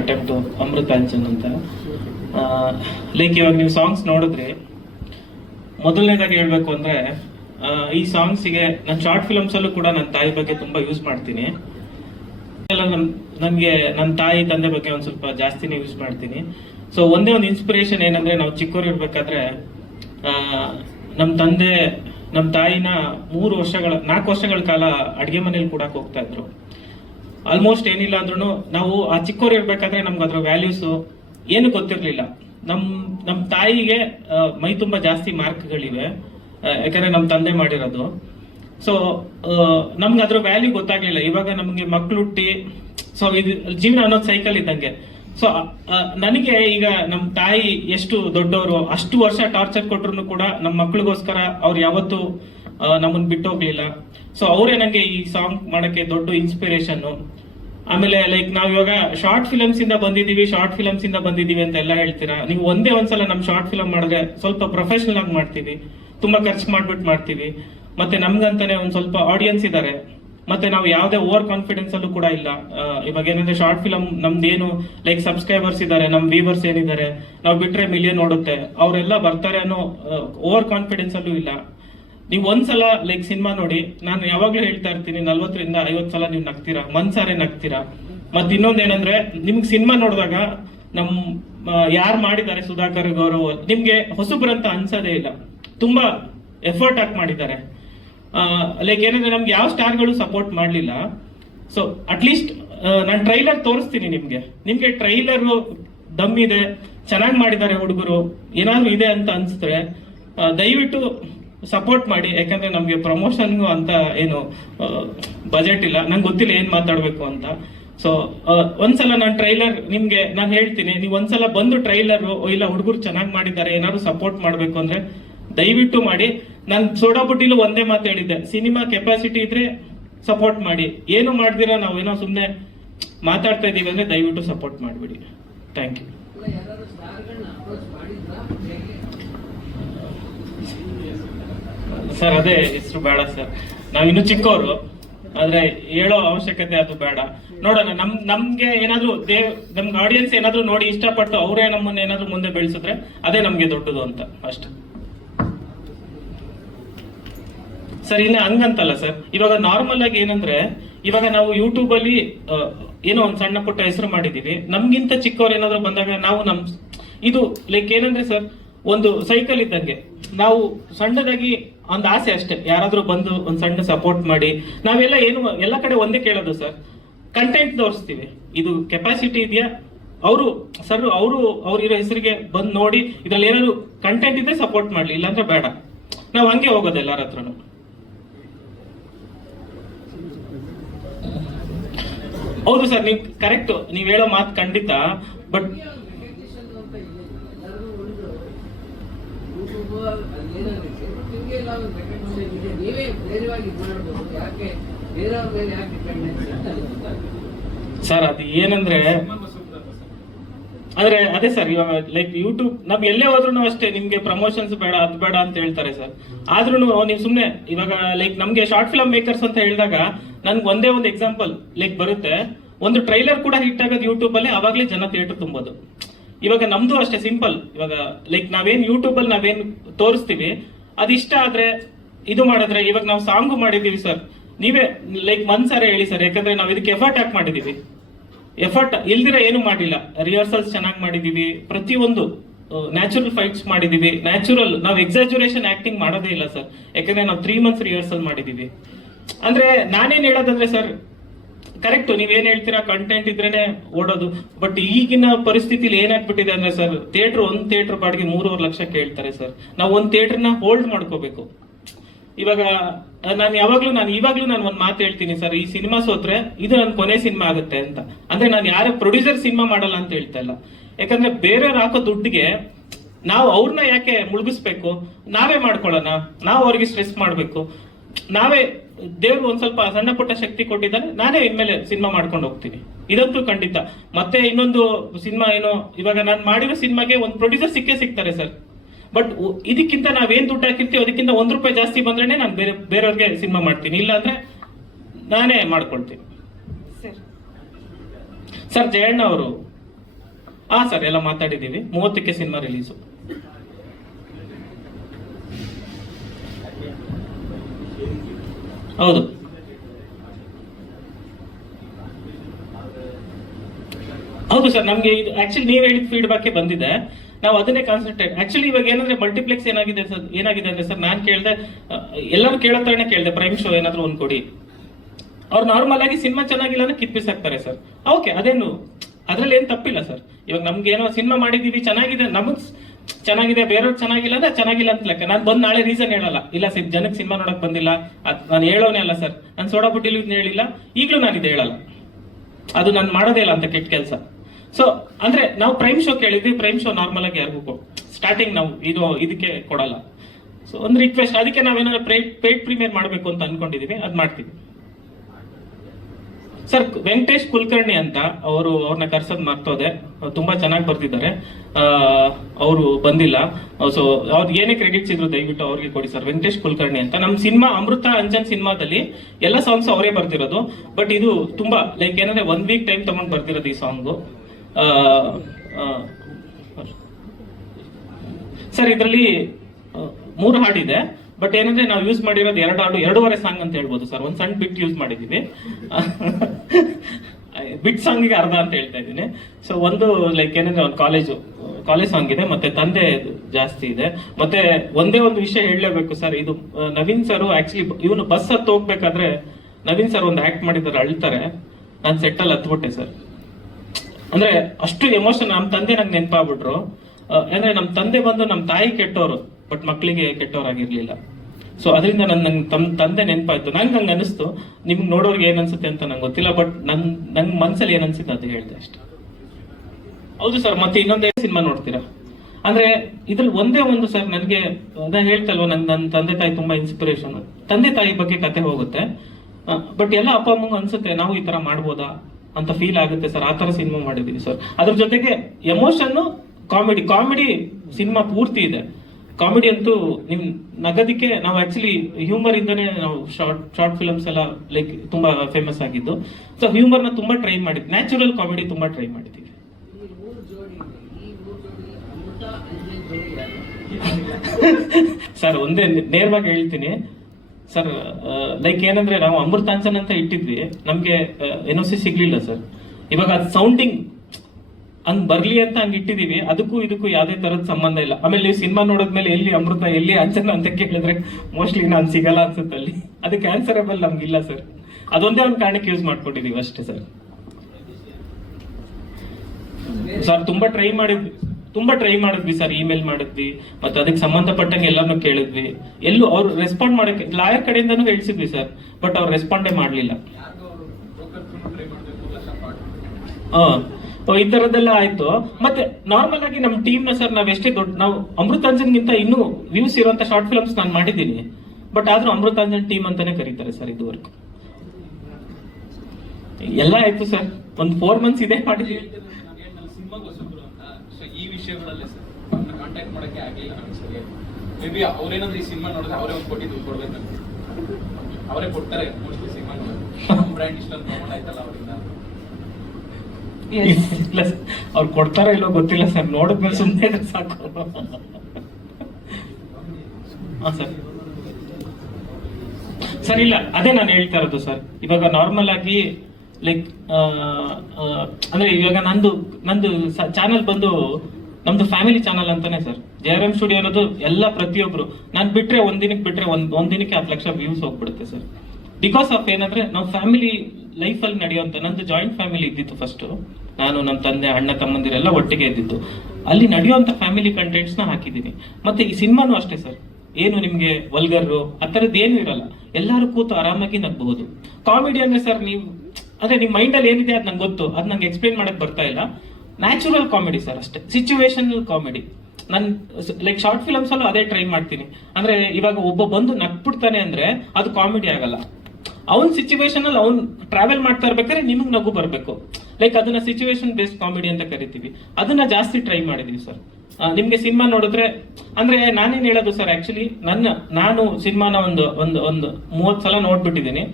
Attempt ಅಮೃತಾಂಚನ್ ಅಂತ. Like ಇವಾಗ ನೀವು ಸಾಂಗ್ಸ್ ನೋಡಿದ್ರಿ, ಮೊದಲನೇದಾಗಿ ಹೇಳ್ಬೇಕು ಅಂದ್ರೆ ಈ ಸಾಂಗ್ಸಿಗೆ ನನ್ನ ಶಾರ್ಟ್ ಫಿಲಮ್ಸಲ್ಲೂ ಕೂಡ ನನ್ನ ತಾಯಿ ಬಗ್ಗೆ ತುಂಬಾ ಯೂಸ್ ಮಾಡ್ತೀನಿ. ನನಗೆ ನನ್ನ ತಾಯಿ ತಂದೆ ಬಗ್ಗೆ ಒಂದು ಸ್ವಲ್ಪ ಜಾಸ್ತಿನೇ ಯೂಸ್ ಮಾಡ್ತೀನಿ. ಸೊ ಒಂದೇ ಒಂದು ಇನ್ಸ್ಪಿರೇಷನ್ ಏನಂದ್ರೆ, ನಾವು ಚಿಕ್ಕವರು ಇರ್ಬೇಕಾದ್ರೆ ನಮ್ಮ ತಂದೆ ನಮ್ಮ ತಾಯಿನ 4 ವರ್ಷಗಳ ಕಾಲ ಅಡುಗೆ ಮನೇಲಿ ಕೂಡಕ್ಕೆ ಹೋಗ್ತಾ ಇದ್ರು. ಆಲ್ಮೋಸ್ಟ್ ಏನಿಲ್ಲ ಅಂದ್ರೂ ನಾವು ಆ ಚಿಕ್ಕವರು ಇರ್ಬೇಕಾದ್ರೆ ನಮ್ಗೆ ಅದ್ರ ವ್ಯಾಲ್ಯೂಸು ಏನು ಗೊತ್ತಿರಲಿಲ್ಲ. ನಮ್ಮ ತಾಯಿಗೆ ಮೈ ತುಂಬ ಜಾಸ್ತಿ ಮಾರ್ಕ್ಗಳಿವೆ, ಯಾಕಂದ್ರೆ ನಮ್ಮ ತಂದೆ ಮಾಡಿರೋದು. ಸೊ ನಮ್ಗೆ ಅದ್ರ ವ್ಯಾಲ್ಯೂ ಗೊತ್ತಾಗ್ಲಿಲ್ಲ. ಇವಾಗ ನಮ್ಗೆ ಮಕ್ಳು ಹುಟ್ಟಿ, ಸೊ ಇದು ಜೀವನ ಅನ್ನೋದು ಸೈಕಲ್ ಇದ್ದಂಗೆ. ಸೊ ನನಗೆ ಈಗ ನಮ್ಮ ತಾಯಿ ಎಷ್ಟು ದೊಡ್ಡವರು, ಅಷ್ಟು ವರ್ಷ ಟಾರ್ಚರ್ ಕೊಟ್ರು ಕೂಡ ನಮ್ಮ ಮಕ್ಳಿಗೋಸ್ಕರ ಅವ್ರು ಯಾವತ್ತೂ ನಮ್ಮನ್ನ ಬಿಟ್ಟು ಹೋಗ್ಲಿಲ್ಲ. ಸೊ ಅವರೇ ನನಗೆ ಈ ಸಾಂಗ್ ಮಾಡಕ್ಕೆ ದೊಡ್ಡ ಇನ್ಸ್ಪಿರೇಷನ್. ಆಮೇಲೆ ಲೈಕ್ ನಾವ್ ಇವಾಗ ಶಾರ್ಟ್ ಫಿಲಮ್ಸ್ ಇಂದ ಬಂದಿದೀವಿ ಅಂತ ಎಲ್ಲ ಹೇಳ್ತೀರಾ. ನೀವು ಒಂದ್ಸಲ ನಮ್ ಶಾರ್ಟ್ ಫಿಲಮ್ ಮಾಡಿದ್ರೆ ಸ್ವಲ್ಪ ಪ್ರೊಫೆಷನಲ್ ಆಗಿ ಮಾಡ್ತೀವಿ, ತುಂಬಾ ಖರ್ಚು ಮಾಡ್ತೀವಿ. ಮತ್ತೆ ನಮ್ಗಂತಾನೆ ಒಂದ್ ಸ್ವಲ್ಪ ಆಡಿಯನ್ಸ್ ಇದಾರೆ. ಮತ್ತೆ ನಾವು ಯಾವ್ದೇ ಓವರ್ ಕಾನ್ಫಿಡೆನ್ಸ್ ಅಲ್ಲೂ ಕೂಡ ಇಲ್ಲ. ಇವಾಗ ಏನಂದ್ರೆ ಶಾರ್ಟ್ ಫಿಲಮ್ ನಮ್ದೇನು ಲೈಕ್ ಸಬ್ಸ್ಕ್ರೈಬರ್ಸ್ ಇದಾರೆ, ನಮ್ ವ್ಯೂವರ್ಸ್ ಏನಿದ್ದಾರೆ, ನಾವು ಬಿಟ್ರೆ ಮಿಲಿಯನ್ ನೋಡುತ್ತೆ, ಅವರೆಲ್ಲ ಬರ್ತಾರೆ ಅನ್ನೋ ಓವರ್ ಕಾನ್ಫಿಡೆನ್ಸ್ ಅಲ್ಲೂ ಇಲ್ಲ. ನೀವು ಒಂದ್ಸಲ ಲೈಕ್ ಸಿನಿಮಾ ನೋಡಿ, ನಾನು ಯಾವಾಗ್ಲೂ ಹೇಳ್ತಾ ಇರ್ತೀನಿ, 40 ರಿಂದ 50 ಸಲ ನೀವು ನಗ್ತೀರಾ, ಮನ್ಸಾರೆ ನಗ್ತೀರಾ. ಮತ್ ಇನ್ನೊಂದೇನಂದ್ರೆ, ನಿಮ್ಗೆ ಸಿನಿಮಾ ನೋಡಿದಾಗ ಯಾರು ಮಾಡಿದ್ದಾರೆ ಸುಧಾಕರ್ ಗೌರವ್, ನಿಮ್ಗೆ ಹೊಸಬ್ರಂತ ಅನ್ಸೋದೇ ಇಲ್ಲ. ತುಂಬಾ ಎಫರ್ಟ್ ಹಾಕಿ ಮಾಡಿದ್ದಾರೆ. ಲೈಕ್ ಏನಂದ್ರೆ ನಮ್ಗೆ ಯಾವ ಸ್ಟಾರ್ಗಳು ಸಪೋರ್ಟ್ ಮಾಡ್ಲಿಲ್ಲ. ಸೊ ಅಟ್ಲೀಸ್ಟ್ ನಾನು ಟ್ರೈಲರ್ ತೋರಿಸ್ತೀನಿ ನಿಮ್ಗೆ ಟ್ರೈಲರ್ ದಮ್ ಇದೆ, ಚೆನ್ನಾಗಿ ಮಾಡಿದ್ದಾರೆ ಹುಡುಗರು, ಏನಾದ್ರು ಇದೆ ಅಂತ ಅನ್ಸಿದ್ರೆ ದಯವಿಟ್ಟು ಸಪೋರ್ಟ್ ಮಾಡಿ. ಯಾಕಂದ್ರೆ ನಮ್ಗೆ ಪ್ರಮೋಷನ್ಗೂ ಅಂತ ಏನು ಬಜೆಟ್ ಇಲ್ಲ, ನಂಗೆ ಗೊತ್ತಿಲ್ಲ ಏನ್ ಮಾತಾಡ್ಬೇಕು ಅಂತ. ಸೊ ಒಂದ್ಸಲ ನಾನು ಟ್ರೈಲರ್ ನಿಮ್ಗೆ ನಾನು ಹೇಳ್ತೀನಿ, ನೀವು ಒಂದ್ಸಲ ಬಂದು ಟ್ರೈಲರ್ ಇಲ್ಲ ಹುಡುಗರು ಚೆನ್ನಾಗಿ ಮಾಡಿದ್ದಾರೆ, ಏನಾದ್ರು ಸಪೋರ್ಟ್ ಮಾಡ್ಬೇಕು ಅಂದ್ರೆ ದಯವಿಟ್ಟು ಮಾಡಿ. ನಾನು ಸೋಡಾ ಬುಟ್ಟಿಲು ಒಂದೇ ಮಾತು ಹೇಳಿದ್ದೆ, ಸಿನಿಮಾ ಕೆಪಾಸಿಟಿ ಇದ್ರೆ ಸಪೋರ್ಟ್ ಮಾಡಿ, ಏನು ಮಾಡ್ದಿರಾ ನಾವೇನೋ ಸುಮ್ಮನೆ ಮಾತಾಡ್ತಾ ಇದೀವಿ ಅಂದ್ರೆ ದಯವಿಟ್ಟು ಸಪೋರ್ಟ್ ಮಾಡ್ಬಿಡಿ. Thank you. ಸರ್ ಅದೇ ಹೆಸರು ಬೇಡ ಸರ್, ನಾವ್ ಇನ್ನು ಚಿಕ್ಕವರು, ಆದ್ರೆ ಹೇಳೋ ಅವಶ್ಯಕತೆ ಅದು ಬೇಡ. ನೋಡೋಣ, ನಮ್ಗೆ ಏನಾದ್ರು ನಮ್ಗೆ ಆಡಿಯನ್ಸ್ ಏನಾದ್ರು ನೋಡಿ ಇಷ್ಟಪಟ್ಟು ಅವರೇ ನಮ್ಮನ್ನ ಏನಾದ್ರು ಮುಂದೆ ಬೆಳೆಸಿದ್ರೆ ಅದೇ ನಮ್ಗೆ ದೊಡ್ಡದು ಅಂತ ಅಷ್ಟೇ ಸರ್. ಇನ್ನ ಹಂಗಂತಲ್ಲ ಸರ್, ಇವಾಗ ನಾರ್ಮಲ್ ಆಗಿ ಏನಂದ್ರೆ, ಇವಾಗ ನಾವು ಯೂಟ್ಯೂಬ್ ಅಲ್ಲಿ ಏನೋ ಒಂದ್ ಸಣ್ಣ ಪುಟ್ಟ ಹೆಸರು ಮಾಡಿದೀವಿ, ನಮ್ಗಿಂತ ಚಿಕ್ಕವ್ರು ಏನಾದ್ರು ಬಂದಾಗ ನಾವು ಇದು ಲೈಕ್ ಏನಂದ್ರೆ ಸರ್, ಒಂದು ಸೈಕಲ್ ಇದ್ದಂಗೆ. ನಾವು ಸಣ್ಣದಾಗಿ ಒಂದು ಆಸೆ ಅಷ್ಟೇ, ಯಾರಾದ್ರೂ ಬಂದು ಒಂದ್ ಸಣ್ಣ ಸಪೋರ್ಟ್ ಮಾಡಿ. ನಾವೆಲ್ಲ ಎಲ್ಲ ಕಡೆ ಒಂದೇ ಕೇಳೋದು ಸರ್, ಕಂಟೆಂಟ್ ತೋರಿಸ್ತೀವಿ, ಇದು ಕೆಪಾಸಿಟಿ ಇದೆಯಾ, ಅವ್ರಿರೋ ಹೆಸರಿಗೆ ಬಂದು ನೋಡಿ, ಇದ್ರಲ್ಲಿ ಏನಾದ್ರು ಕಂಟೆಂಟ್ ಇದ್ರೆ ಸಪೋರ್ಟ್ ಮಾಡ್ಲಿ, ಇಲ್ಲಾಂದ್ರೆ ಬೇಡ. ನಾವು ಹಂಗೆ ಹೋಗೋದು ಎಲ್ಲಾರ ಹತ್ರನು. ಹೌದು ಸರ್, ನೀವು ಕರೆಕ್ಟ್, ನೀವ್ ಹೇಳೋ ಮಾತು ಖಂಡಿತ. ಬಟ್ ಸರ್ ಅದು ಏನಂದ್ರೆ, ಆದ್ರೆ ಅದೇ ಸರ್, ಇವಾಗ ಲೈಕ್ ಯೂಟ್ಯೂಬ್ ನಮ್ಗೆ ಎಲ್ಲೇ ಹೋದ್ರು ಅಷ್ಟೇ, ನಿಮ್ಗೆ ಪ್ರಮೋಷನ್ಸ್ ಬೇಡ, ಅದು ಬೇಡ ಅಂತ ಹೇಳ್ತಾರೆ ಸರ್. ಆದ್ರೂ ನೀವು ಸುಮ್ನೆ ಇವಾಗ ಲೈಕ್ ನಮ್ಗೆ ಶಾರ್ಟ್ ಫಿಲ್ಮ್ ಮೇಕರ್ಸ್ ಅಂತ ಹೇಳಿದಾಗ ನನ್ಗೆ ಒಂದೇ ಒಂದು ಎಕ್ಸಾಂಪಲ್ ಲೈಕ್ ಬರುತ್ತೆ. ಒಂದು ಟ್ರೈಲರ್ ಕೂಡ ಹಿಟ್ ಆಗೋದು ಯೂಟ್ಯೂಬ್ ಅಲ್ಲಿ, ಅವಾಗ್ಲೇ ಜನ ಥಿಯೇಟರ್ ತುಂಬೋದು. ಇವಾಗ ನಮ್ದು ಅಷ್ಟೇ ಸಿಂಪಲ್. ಇವಾಗ ಲೈಕ್ ನಾವೇನ್ ಯೂಟ್ಯೂಬ್ ಅಲ್ಲಿ ನಾವೇನ್ ತೋರಿಸ್ತೀವಿ ಅದಿಷ್ಟ ಆದ್ರೆ ಇದು ಮಾಡಿದ್ರೆ, ಇವಾಗ ನಾವು ಸಾಂಗು ಮಾಡಿದೀವಿ ಸರ್, ನೀವೇ ಲೈಕ್ ಮನ್ಸಾರೆ ಹೇಳಿ ಸರ್, ಯಾಕಂದ್ರೆ ನಾವ್ ಇದಕ್ಕೆ ಎಫರ್ಟ್ ಹಾಕಿ ಮಾಡಿದೀವಿ. ಎಫರ್ಟ್ ಇಲ್ದಿರ ಏನು ಮಾಡಿಲ್ಲ. ರಿಹರ್ಸಲ್ಸ್ ಚೆನ್ನಾಗಿ ಮಾಡಿದೀವಿ, ಪ್ರತಿಯೊಂದು ನ್ಯಾಚುರಲ್ ಫೈಟ್ಸ್ ಮಾಡಿದೀವಿ, ನ್ಯಾಚುರಲ್. ನಾವು ಎಕ್ಸಾಜುರೇಷನ್ ಆಕ್ಟಿಂಗ್ ಮಾಡೋದೇ ಇಲ್ಲ ಸರ್, ಯಾಕಂದ್ರೆ ನಾವು 3 months ರಿಹರ್ಸಲ್ ಮಾಡಿದೀವಿ. ಅಂದ್ರೆ ನಾನೇನ್ ಹೇಳೋದಂದ್ರೆ ಸರ್, ಕರೆಕ್ಟ್ ನೀವೇನ್ ಹೇಳ್ತೀರಾ, ಕಂಟೆಂಟ್ ಇದ್ರೇನೆ ಓಡೋದು. ಬಟ್ ಈಗಿನ ಪರಿಸ್ಥಿತಿಲಿ ಏನಾಗ್ಬಿಟ್ಟಿದೆ ಅಂದ್ರೆ ಸರ್, ಒಂದ್ ಥಿಯೇಟರ್ ಬಾಡಿಗೆ 3.5 ಲಕ್ಷ ಕೇಳ್ತಾರೆ ಸರ್. ನಾವು ಒಂದ್ ಥಿಯೇಟರ್ನ ಹೋಲ್ಡ್ ಮಾಡ್ಕೋಬೇಕು. ಇವಾಗ ಇವಾಗ್ಲೂ ನಾನು ಒಂದ್ ಮಾತು ಹೇಳ್ತೀನಿ ಸರ್, ಈ ಸಿನಿಮಾ ಸೋತ್ರೆ ಇದು ನನ್ನ ಕೊನೆ ಸಿನಿಮಾ ಆಗುತ್ತೆ ಅಂತ. ಅಂದ್ರೆ ನಾನು ಯಾರ ಪ್ರೊಡ್ಯೂಸರ್ ಸಿನಿಮಾ ಮಾಡಲ್ಲ ಅಂತ ಹೇಳ್ತಾ ಇಲ್ಲ. ಯಾಕಂದ್ರೆ ಬೇರೆಯವ್ರು ಹಾಕೋ ದುಡ್ಡಿಗೆ ನಾವು ಅವ್ರನ್ನ ಯಾಕೆ ಮುಳುಗಿಸ್ಬೇಕು, ನಾವೇ ಮಾಡ್ಕೊಳ್ಳೋಣ. ನಾವು ಅವ್ರಿಗೆ ಸ್ಟ್ರೆಸ್ ಮಾಡ್ಬೇಕು, ನಾವೇ ದೇವ್ರು ಒಂದ್ ಸ್ವಲ್ಪ ಸಣ್ಣ ಪುಟ್ಟ ಶಕ್ತಿ ಕೊಟ್ಟಿದ್ದಾನೆ, ನಾನೇ ಇನ್ಮೇಲೆ ಸಿನಿಮಾ ಮಾಡ್ಕೊಂಡು ಹೋಗ್ತೀನಿ, ಇದಂತೂ ಖಂಡಿತ. ಮತ್ತೆ ಇನ್ನೊಂದು ಸಿನಿಮಾ ಏನೋ, ಇವಾಗ ನಾನು ಮಾಡಿರೋ ಸಿನಿಮಾಗೆ ಒಂದು ಪ್ರೊಡ್ಯೂಸರ್ ಸಿಗ್ತಾರೆ ಸರ್. ಬಟ್ ಇದಕ್ಕಿಂತ ನಾವೇನ್ ದುಡ್ಡು ಹಾಕಿರ್ತೀವಿ ಅದಕ್ಕಿಂತ ₹1 ಜಾಸ್ತಿ ಬಂದ್ರೆ ನಾನು ಬೇರೆಯವ್ರಿಗೆ ಸಿನಿಮಾ ಮಾಡ್ತೀನಿ, ಇಲ್ಲ ಅಂದ್ರೆ ನಾನೇ ಮಾಡ್ಕೊಳ್ತೀನಿ. ಸರ್ ಜಯಣ್ಣ ಅವರು ಹಾ ಸರ್, ಎಲ್ಲ ಮಾತಾಡಿದೀವಿ. 30ಕ್ಕೆ ಸಿನಿಮಾ ರಿಲೀಸು. ಹೌದು. ಹೌದು ಸರ್, ನಮ್ಗೆ ಇದು ಆಕ್ಚುಲಿ ನೀವ್ ಹೇಳಿದ ಫೀಡ್ಬ್ಯಾಕ್ ಬಂದಿದೆ. ನಾವು ಅದನ್ನೇ ಕಾನ್ಸಂಟ್ರೇಟ್. ಆಕ್ಚುಲಿ ಇವಾಗ ಏನಂದ್ರೆ ಮಲ್ಟಿಪ್ಲೆಕ್ಸ್ ಏನಾಗಿದೆ ಅಂದ್ರೆ ಸರ್, ನಾನ್ ಕೇಳ್ದೆ, ಎಲ್ಲರೂ ಕೇಳೋ ತರನೇ ಕೇಳ್ದೆ, ಪ್ರೈಮ್ ಶೋ ಏನಾದ್ರು ಒಂದ್ ಕೊಡಿ. ಅವ್ರು ನಾರ್ಮಲ್ ಆಗಿ ಸಿನಿಮಾ ಚೆನ್ನಾಗಿಲ್ಲ ಅಂದ್ರೆ ಕಿತ್ಬಿಸಾಕ್ತಾರೆ ಸರ್. ಓಕೆ, ಅದೇನು ಅದ್ರಲ್ಲಿ ಏನ್ ತಪ್ಪಿಲ್ಲ ಸರ್. ಇವಾಗ ನಮ್ಗೆ ಏನೋ ಸಿನಿಮಾ ಮಾಡಿದೀವಿ, ಚೆನ್ನಾಗಿದೆ, ನಮಗ್ ಚೆನ್ನಾಗಿದೆ, ಬೇರೆಯವ್ರು ಚೆನ್ನಾಗಿಲ್ಲ ಅಂದ್ರೆ ಚೆನ್ನಾಗಿಲ್ಲ ಅಂತ ಲೆಕ್ಕ. ನಾನು ಬಂದ್ ನಾಳೆ ರೀಸನ್ ಹೇಳಲ್ಲ, ಇಲ್ಲ ಜನಕ್ಕೆ ಸಿನಿಮಾ ನೋಡಕ್ ಬಂದಿಲ್ಲ, ನಾನು ಹೇಳೋನೇ ಅಲ್ಲ ಸರ್. ನಾನು ಸೋಡಾ ಬುಟ್ಟಿಲಿ ಹೇಳಿಲ್ಲ, ಈಗ್ಲೂ ನಾನು ಇದು ಹೇಳಲ್ಲ. ಅದು ನಾನು ಮಾಡೋದೇ ಇಲ್ಲ ಅಂತ ಕೆಟ್ಟ ಕೆಲಸ. ಸೊ ಅಂದ್ರೆ ನಾವು ಪ್ರೈಮ್ ಶೋ ಕೇಳಿದ್ವಿ, ಪ್ರೈಮ್ ಶೋ ನಾರ್ಮಲ್ ಆಗಿ ಯಾರಿಗೂ ಸ್ಟಾರ್ಟಿಂಗ್ ನಾವು ಇದಕ್ಕೆ ಕೊಡಲ್ಲ. ಸೊ ಒಂದು ರಿಕ್ವೆಸ್ಟ್, ಅದಕ್ಕೆ ನಾವೇನಾದ್ರು ಪೇಡ್ ಪ್ರೀಮಿಯರ್ ಮಾಡಬೇಕು ಅಂತ ಅನ್ಕೊಂಡಿದೀವಿ, ಅದ್ ಮಾಡ್ತೀವಿ ಸರ್. ವೆಂಕಟೇಶ್ ಕುಲಕರ್ಣಿ ಅಂತ ಅವ್ರನ್ನ ಕರ್ಸೋದ್ ಮರ್ತೋದೆ, ತುಂಬಾ ಚೆನ್ನಾಗಿ ಬರ್ತಿದ್ದಾರೆ. ಅವರು ಬಂದಿಲ್ಲ. ಸೊ ಅವ್ರಿಗೆ ಏನೇ ಕ್ರೆಡಿಟ್ಸ್ ಇದ್ರು ದಯವಿಟ್ಟು ಅವ್ರಿಗೆ ಕೊಡಿ ಸರ್. ವೆಂಕಟೇಶ್ ಕುಲಕರ್ಣಿ ಅಂತ. ನಮ್ಮ ಸಿನಿಮಾ ಅಮೃತ ಅಂಜನ್ ಸಿನಿಮಾದಲ್ಲಿ ಎಲ್ಲ ಸಾಂಗ್ಸ್ ಅವರೇ ಬರ್ತಿರೋದು. ಬಟ್ ಇದು ತುಂಬಾ ಲೈಕ್ ಏನಂದ್ರೆ 1 ವೀಕ್ ಟೈಮ್ ತಗೊಂಡ್ ಬರ್ತಿರೋದು ಈ ಸಾಂಗು. ಸರ್ ಇದರಲ್ಲಿ 3 ಹಾಡಿದೆ. ಬಟ್ ಏನಂದ್ರೆ ನಾವು ಯೂಸ್ ಮಾಡಿರೋದು 2 ಹಾಡು, 2.5 ಸಾಂಗ್ ಅಂತ ಹೇಳ್ಬೋದು ಸರ್. ಒಂದ್ ಸಣ್ಣ ಬಿಟ್ ಯೂಸ್ ಮಾಡಿದೀವಿ. ಬಿಟ್ ಸಾಂಗಿಗೆ ಅರ್ಧ ಅಂತ ಹೇಳ್ತಾ ಇದ್ದೀನಿ. ಸೊ ಒಂದು ಲೈಕ್ ಏನಂದ್ರೆ ಒಂದು ಕಾಲೇಜ್ ಸಾಂಗ್ ಇದೆ, ಮತ್ತೆ ತಂದೆ ಜಾಸ್ತಿ ಇದೆ. ಮತ್ತೆ ಒಂದೇ ಒಂದು ವಿಷಯ ಹೇಳಲೇಬೇಕು ಸರ್. ಇದು ನವೀನ್ ಸರ್ ಆಕ್ಚುಲಿ ಇವನು ಬಸ್ ಹತ್ತು ಹೋಗ್ಬೇಕಾದ್ರೆ ನವೀನ್ ಸರ್ ಒಂದು ಆಕ್ಟ್ ಮಾಡಿದ್ದಾರೆ, ಅಳ್ತಾರೆ. ನಾನು ಸೆಟ್ಟಲ್ಲಿ ಹತ್ಬಿಟ್ಟೆ ಸರ್. ಅಂದ್ರೆ ಅಷ್ಟು ಎಮೋಷನ್. ನಮ್ಮ ತಂದೆ ನಂಗೆ ನೆನಪಾಗ್ಬಿಟ್ರು. ಅಂದ್ರೆ ನಮ್ಮ ತಂದೆ ಬಂದು ನಮ್ಮ ತಾಯಿ ಕೆಟ್ಟವರು, ಬಟ್ ಮಕ್ಕಳಿಗೆ ಕೆಟ್ಟವರಾಗಿರ್ಲಿಲ್ಲ. ಸೊ ಅದರಿಂದ ನಮ್ಮ ತಂದೆ ನೆನಪಾಯ್ತು. ನಂಗೆ ಹಂಗೆ ಅನಿಸ್ತು. ನಿಮ್ಗೆ ನೋಡೋರ್ಗೆ ಏನ್ ಅನ್ಸುತ್ತೆ ಅಂತ ನಂಗೆ ಗೊತ್ತಿಲ್ಲ, ಬಟ್ ನಂಗೆ ಮನ್ಸಲ್ಲಿ ಏನ್ ಅನ್ಸುತ್ತೆ ಅದು ಹೇಳ್ದೆ ಅಷ್ಟೇ. ಹೌದು ಸರ್. ಮತ್ತೆ ಇನ್ನೊಂದೇ ಸಿನಿಮಾ ನೋಡ್ತೀರಾ ಅಂದ್ರೆ ಇದ್ರಲ್ಲಿ ಒಂದೇ ಒಂದು ಸರ್, ನನ್ಗೆ ಅದ ಹೇಳ್ತಲ್ವ, ನನ್ನ ತಂದೆ ತಾಯಿ ತುಂಬಾ ಇನ್ಸ್ಪಿರೇಷನ್. ತಂದೆ ತಾಯಿ ಬಗ್ಗೆ ಕತೆ ಹೋಗುತ್ತೆ. ಬಟ್ ಎಲ್ಲ ಅಪ್ಪ ಅಮ್ಮಂಗೂ ಅನ್ಸುತ್ತೆ ನಾವು ಈ ತರ ಮಾಡ್ಬೋದಾ ಅಂತ ಫೀಲ್ ಆಗುತ್ತೆ ಸರ್. ಆ ತರ ಸಿನಿಮಾ ಮಾಡಿದೀವಿ ಸರ್. ಅದ್ರ ಜೊತೆಗೆ ಎಮೋಷನ್, ಕಾಮಿಡಿ ಸಿನಿಮಾ ಪೂರ್ತಿ ಇದೆ. ಕಾಮಿಡಿ ಅಂತೂ ನಿಮ್ ನಗದಿಕ್ಕೆ ನಾವು ಆಕ್ಚುಲಿ ಹ್ಯೂಮರ್ ಇಂದಾನೆ ನಾವು ಶಾರ್ಟ್ ಫಿಲ್ಮ್ಸ್ ಎಲ್ಲ ಲೈಕ್ ತುಂಬಾ ಫೇಮಸ್ ಆಗಿದ್ದು. ಸೊ ಹ್ಯೂಮರ್ ನ ತುಂಬಾ ಟ್ರೈ ಮಾಡಿದ್ವಿ, ನ್ಯಾಚುರಲ್ ಕಾಮಿಡಿ ತುಂಬಾ ಟ್ರೈ ಮಾಡಿದ್ದೀವಿ ಸರ್. ಒಂದೇ ನೇರವಾಗಿ ಹೇಳ್ತೀನಿ ಸರ್. ಲೈಕ್ ಏನಂದ್ರೆ ನಾವು ಅಮೃತಾಂಚನ್ ಅಂತ ಇಟ್ಟಿದ್ವಿ, ನಮ್ಗೆ NOC ಸಿಗ್ಲಿಲ್ಲ ಸರ್. ಇವಾಗ ಅದು ಸೌಂಡಿಂಗ್ ಹಂಗ್ ಬರ್ಲಿ ಅಂತ ಹಂಗ್ ಇಟ್ಟಿದೀವಿ. ಅದಕ್ಕೂ ಇದಕ್ಕೂ ಯಾವ್ದೇ ತರದ ಸಂಬಂಧ ಇಲ್ಲ. ಆಮೇಲೆ ನೀವು ಸಿನಿಮಾ ನೋಡಿದ್ಮೇಲೆ ಎಲ್ಲಿ ಅಮೃತ ಎಲ್ಲಿ ಅಂಚನ ಅಂತ ಕೇಳಿದ್ರೆ ಮೋಸ್ಟ್ಲಿ ನಾನು ಸಿಗಲ್ಲ ಅನ್ಸುತ್ತೆ ಅಲ್ಲಿ. ಅದಕ್ಕೆ ಆನ್ಸರಬಲ್ ನಮ್ಗಿಲ್ಲ ಸರ್. ಅದೊಂದೇ ಒಂದು ಕಾರಣಕ್ಕೆ ಯೂಸ್ ಮಾಡ್ಕೊಂಡಿದೀವಿ ಅಷ್ಟೇ ಸರ್. ಸರ್ ತುಂಬಾ ಟ್ರೈ ಮಾಡಿದ್ವಿ ಸರ್. ಇಮೇಲ್ ಮಾಡಿದ್ವಿ, ಮತ್ತೆ ಅದಕ್ಕೆ ಸಂಬಂಧಪಟ್ಟಂಗೆ ಎಲ್ಲಾನು ಕೇಳಿದ್ವಿ. ಎಲ್ಲೂ ಅವ್ರು ರೆಸ್ಪಾಂಡ್ ಮಾಡಕ್ಕೆ ಲಾಯರ್ ಕಡೆಯಿಂದನೂ ಹೇಳ್ಸಿದ್ವಿ ಸರ್. ಬಟ್ ಅವ್ರು ರೆಸ್ಪಾಂಡೇ ಮಾಡ್ಲಿಲ್ಲ. ಈ ತರದ್ದೆಲ್ಲ ಆಯ್ತು. ಮತ್ತೆ ನಾರ್ಮಲ್ ಆಗಿ ನಮ್ಮ ಟೀಮ್ ನ ಸರ್, ನಾವೆಷ್ಟೇ ನಾವು ಅಮೃತಾಂಜನ್ಗಿಂತ ಇನ್ನೂ ವ್ಯೂಸ್ ಇರುವಂತ ಶಾರ್ಟ್ ಫಿಲ್ಮ್ಸ್ ನಾನು ಮಾಡಿದ್ದೀನಿ. ಬಟ್ ಆದ್ರೂ ಅಮೃತಾಂಜನ್ ಟೀಮ್ ಅಂತಾನೆ ಕರೀತಾರೆ ಸರ್ ಇದುವರೆಗೂ. ಎಲ್ಲ ಆಯ್ತು ಸರ್. ಒಂದು 4 ಮಂತ್ಸ್ ಇದೆ ಮಾಡಿದೀವಿ. ಈ ವಿಷಯಗಳಲ್ಲಿ ಕಾಂಟ್ಯಾಕ್ಟ್ ಮಾಡಕ್ಕೆ ಆಗಿಲ್ಲ ನಮ್ಗೆ ಸರಿ. ಮೇ ಬಿ ಅವ್ರೇನಾದ್ರು ಈ ಸಿನಿಮಾ ನೋಡಿದ್ರೆ ಅವರೇ ಒಂದು ಕೋಟಿ ದುಡ್ಡು ಕೊಡ್ಬೇಕಂತ ಅವರೇ ಕೊಡ್ತಾರೆ ಮೋಸ್ಟ್ಲಿ ಸಿನಿಮಾ ನೋಡಿ. ಬ್ರ್ಯಾಂಡ್ ಇಷ್ಟೊಂದು ಪ್ರಮೋಟ್ ಆಯ್ತಲ್ಲ ಅವರಿಂದ. ಅವ್ರು ಕೊಡ್ತಾರೋ ಇಲ್ಲೋ ಗೊತ್ತಿಲ್ಲ ಸರ್. ನೋಡಿದ್ಮೇಲೆ ಸುಮ್ಮನೆ ಇದ್ರೆ ಸಾಕು. ಹಾ ಸರ್ ಇಲ್ಲ, ಅದೇ ನಾನು ಹೇಳ್ತಾ ಇರೋದು ಸರ್. ಇವಾಗ ನಾರ್ಮಲ್ ಆಗಿ ಲೈಕ್ ಅಂದ್ರೆ ಇವಾಗ ನಂದು ಚಾನಲ್ ಬಂದು ನಮ್ದು ಫ್ಯಾಮಿಲಿ ಚಾನಲ್ ಅಂತಾನೆ ಸರ್. JRM ಸ್ಟುಡಿಯೋ ಅನ್ನೋದು ಎಲ್ಲ ಪ್ರತಿಯೊಬ್ರು ನಾನು ಬಿಟ್ರೆ ಒಂದ್ ದಿನಕ್ಕೆ 10 ಲಕ್ಷ ವ್ಯೂಸ್ ಹೋಗ್ಬಿಡುತ್ತೆ ಸರ್. ಬಿಕಾಸ್ ಆಫ್ ಏನಂದ್ರೆ ನಾವು ಫ್ಯಾಮಿಲಿ ಲೈಫ್ ಅಲ್ಲಿ ನಡೆಯುವಂತ, ನಂದು ಜಾಯಿಂಟ್ ಫ್ಯಾಮಿಲಿ ಇದ್ದಿತ್ತು ಫಸ್ಟ್. ನಾನು ನಮ್ಮ ತಂದೆ ಅಣ್ಣ ತಮ್ಮಂದಿರೆಲ್ಲ ಒಟ್ಟಿಗೆ ಇದ್ದಿತ್ತು. ಅಲ್ಲಿ ನಡೆಯುವಂತ ಫ್ಯಾಮಿಲಿ ಕಂಟೆಂಟ್ಸ್ ನ ಹಾಕಿದೀನಿ. ಮತ್ತೆ ಈ ಸಿನಿಮಾನು ಅಷ್ಟೇ ಸರ್. ಏನು ನಿಮ್ಗೆ ವಲ್ಗರು ಆ ತರದ್ ಏನು ಇರಲ್ಲ. ಎಲ್ಲರೂ ಕೂತು ಆರಾಮಾಗಿ ನಗ್ಬಹುದು. ಕಾಮಿಡಿ ಅಂದ್ರೆ ಸರ್ ನೀವು ಅಂದ್ರೆ ನಿಮ್ ಮೈಂಡ್ ಅಲ್ಲಿ ಏನಿದೆ ಅದ್ ನಂಗೆ ಗೊತ್ತು, ಅದ್ ನಂಗೆ ಎಕ್ಸ್ಪ್ಲೇನ್ ಮಾಡಕ್ ಬರ್ತಾ ಇಲ್ಲ. ನ್ಯಾಚುರಲ್ ಕಾಮಿಡಿ ಸರ್ ಅಷ್ಟೇ, ಸಿಚುವೇಶನಲ್ ಕಾಮಿಡಿ. ನಾನು ಲೈಕ್ ಶಾರ್ಟ್ ಫಿಲ್ಮ್ಸ್ ಅಲ್ಲೂ ಅದೇ ಟ್ರೈ ಮಾಡ್ತೀನಿ. ಅಂದ್ರೆ ಇವಾಗ ಒಬ್ಬ ಬಂದು ನಗ್ಬಿಡ್ತಾನೆ ಅಂದ್ರೆ ಅದು ಕಾಮಿಡಿ ಆಗಲ್ಲ. ಅವ್ನ್ ಸಿಚುವೇಶನ್ ಅಲ್ಲಿ ಅವ್ನ್ ಟ್ರಾವೆಲ್ ಮಾಡ್ತಾ ಇರ್ಬೇಕಾದ್ರೆ ನಿಮಗ್ ನಗು ಬರ್ಬೇಕು. ಲೈಕ್ ಅದನ್ನ ಸಿಚುವೇಶನ್ ಬೇಸ್ಡ್ ಕಾಮಿಡಿ ಅಂತ ಕರಿತೀವಿ. ಅದನ್ನ ಜಾಸ್ತಿ ಟ್ರೈ ಮಾಡಿದೀವಿ ಸರ್. ನಿಮ್ಗೆ ಸಿನಿಮಾ ನೋಡಿದ್ರೆ ಅಂದ್ರೆ ನಾನೇನ್ ಹೇಳೋದು ಸರ್, ಆಕ್ಚುಲಿ ನಾನು ಸಿನಿಮಾನ ಒಂದು 30 ಸಲ ನೋಡ್ಬಿಟ್ಟಿದ್ದೀನಿ.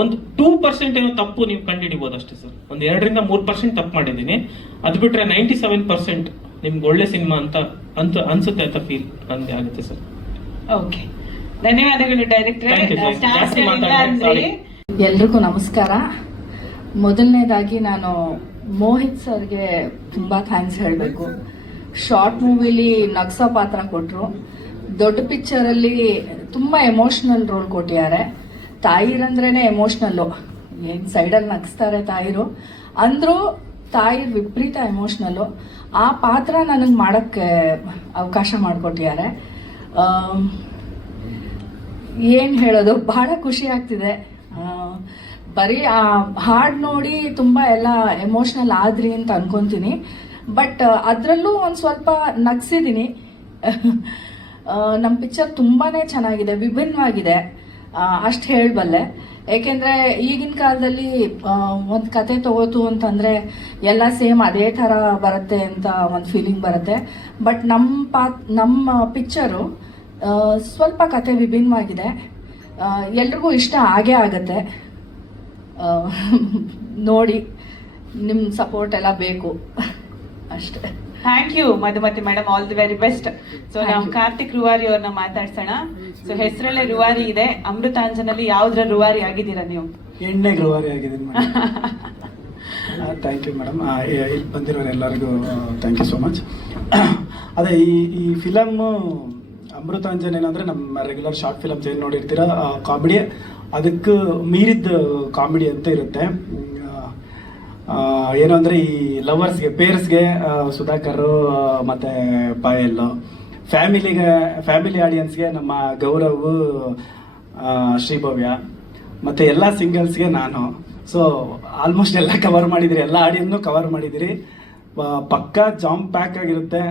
ಒಂದು 2% ಏನೋ ತಪ್ಪು ನೀವು ಕಂಡುಹಿಡಿಬೋದು ಅಷ್ಟೇ ಸರ್. ಒಂದು 2-3% ತಪ್ಪು ಮಾಡಿದ್ದೀನಿ. ಅದು ಬಿಟ್ರೆ 97% ನಿಮ್ಗೆ ಒಳ್ಳೆ ಸಿನಿಮಾ ಅಂತ ಅನ್ಸುತ್ತೆ ಅಂತ ಫೀಲ್ ನನಗೆ ಆಗುತ್ತೆ ಸರ್. ಓಕೆ, ಧನ್ಯವಾದಗಳು ಡೈರೆಕ್ಟ್ರೆ. Thank you, sir. ಸ್ಟಾರ್ಸ್ ಜಾಸ್ತಿ ಇಲ್ಲ ಮಾತಾಡ್ದೆ, ಅಂದ್ರಿ. sorry. ಎಲ್ರಿಗೂ ನಮಸ್ಕಾರ. ಮೊದಲನೇದಾಗಿ ನಾನು ಮೋಹಿತ್ ಸರ್ಗೆ ತುಂಬ ಥ್ಯಾಂಕ್ಸ್ ಹೇಳಬೇಕು. ಶಾರ್ಟ್ ಮೂವಿಲಿ ನಗ್ಸೋ ಪಾತ್ರ ಕೊಟ್ಟರು, ದೊಡ್ಡ ಪಿಕ್ಚರಲ್ಲಿ ತುಂಬ ಎಮೋಷ್ನಲ್ ರೋಲ್ ಕೊಟ್ಟಿದ್ದಾರೆ. ತಾಯಿರಂದ್ರೇನೆ ಎಮೋಷ್ನಲ್ಲು, ಏನು ಸೈಡಲ್ಲಿ ನಗಿಸ್ತಾರೆ ತಾಯಿರು ಅಂದರೂ ತಾಯಿ ವಿಪರೀತ ಎಮೋಷ್ನಲ್ಲು. ಆ ಪಾತ್ರ ನನಗೆ ಮಾಡೋಕ್ಕೆ ಅವಕಾಶ ಮಾಡಿಕೊಟ್ಟಿದ್ದಾರೆ. ಏನು ಹೇಳೋದು, ಬಹಳ ಖುಷಿ ಆಗ್ತಿದೆ. ಬರೀ ಆ ಹಾಡು ನೋಡಿ ತುಂಬ ಎಲ್ಲ ಎಮೋಷ್ನಲ್ ಆದ್ರಿ ಅಂತ ಅನ್ಕೊಂತೀನಿ. ಬಟ್ ಅದರಲ್ಲೂ ಒಂದು ಸ್ವಲ್ಪ ನಗ್ಸಿದ್ದೀನಿ. ನಮ್ಮ ಪಿಕ್ಚರ್ ತುಂಬಾ ಚೆನ್ನಾಗಿದೆ, ವಿಭಿನ್ನವಾಗಿದೆ, ಅಷ್ಟು ಹೇಳಬಲ್ಲೆ. ಏಕೆಂದರೆ ಈಗಿನ ಕಾಲದಲ್ಲಿ ಒಂದು ಕತೆ ತಗೋತು ಅಂತಂದರೆ ಎಲ್ಲ ಸೇಮ್ ಅದೇ ಥರ ಬರುತ್ತೆ ಅಂತ ಒಂದು ಫೀಲಿಂಗ್ ಬರುತ್ತೆ. ಬಟ್ ನಮ್ಮ ಪಿಕ್ಚರು ಸ್ವಲ್ಪ ಕತೆ ವಿಭಿನ್ನವಾಗಿದೆ, ಎಲ್ರಿಗೂ ಇಷ್ಟ ಆಗೇ ಆಗತ್ತೆ. ನೋಡಿ, ನಿಮ್ಮ ಸಪೋರ್ಟ್ ಎಲ್ಲ ಬೇಕು ಅಷ್ಟೇ. Thank you Madhumathi madam, all the very best. So ನಾವು ಕಾರ್ತಿಕ್ ರುವಾರಿ ಅವ್ರನ್ನ ಮಾತಾಡ್ಸೋಣ. ಸೊ ಹೆಸರಲ್ಲೇ ರುವಾರಿ ಇದೆ, ಅಮೃತಾಂಜನಲ್ಲಿ ಯಾವ್ದ್ರ ರುವಾರಿ ಆಗಿದ್ದೀರಾ ನೀವು? ಎಣ್ಣೆಗೆ ರುವಾರಿ ಆಗಿದ್ದೀನಿ ಮೇಡಮ್. Thank you madam. ಇಲ್ಲಿ ಬಂದಿರೋರು ಎಲ್ಲರಿಗೂ ಥ್ಯಾಂಕ್ ಯು ಸೋ ಮಚ್. ಅದೇ ಈ ಫಿಲಮ್ಮು ಅಮೃತಾಂಜನ್ ಏನಂದರೆ ನಮ್ಮ ರೆಗ್ಯುಲರ್ ಶಾರ್ಟ್ ಫಿಲಮ್ಸ್ ಏನು ನೋಡಿರ್ತೀರ, ಕಾಮಿಡಿ ಅದಕ್ಕೆ ಮೀರಿದ ಕಾಮಿಡಿ ಅಂತ ಇರುತ್ತೆ. ಏನು ಅಂದರೆ ಈ ಲವರ್ಸ್ಗೆ, ಪೇರ್ಸ್ಗೆ ಸುಧಾಕರ್ ಮತ್ತು ಪಾಯಲ್ಲು, ಫ್ಯಾಮಿಲಿ ಆಡಿಯನ್ಸ್ಗೆ ನಮ್ಮ ಗೌರವ್, ಶ್ರೀಭವ್ಯ, ಮತ್ತು ಎಲ್ಲ ಸಿಂಗಲ್ಸ್ಗೆ ನಾನು. ಸೊ ಆಲ್ಮೋಸ್ಟ್ ಎಲ್ಲ ಕವರ್ ಮಾಡಿದಿರಿ, ಎಲ್ಲ ಆಡಿಯನ್ನು ಕವರ್ ಮಾಡಿದಿರಿ. ಪಕ್ಕಾ ಜಾಮ್ ಪ್ಯಾಕ್ ಆಗಿರುತ್ತೆ.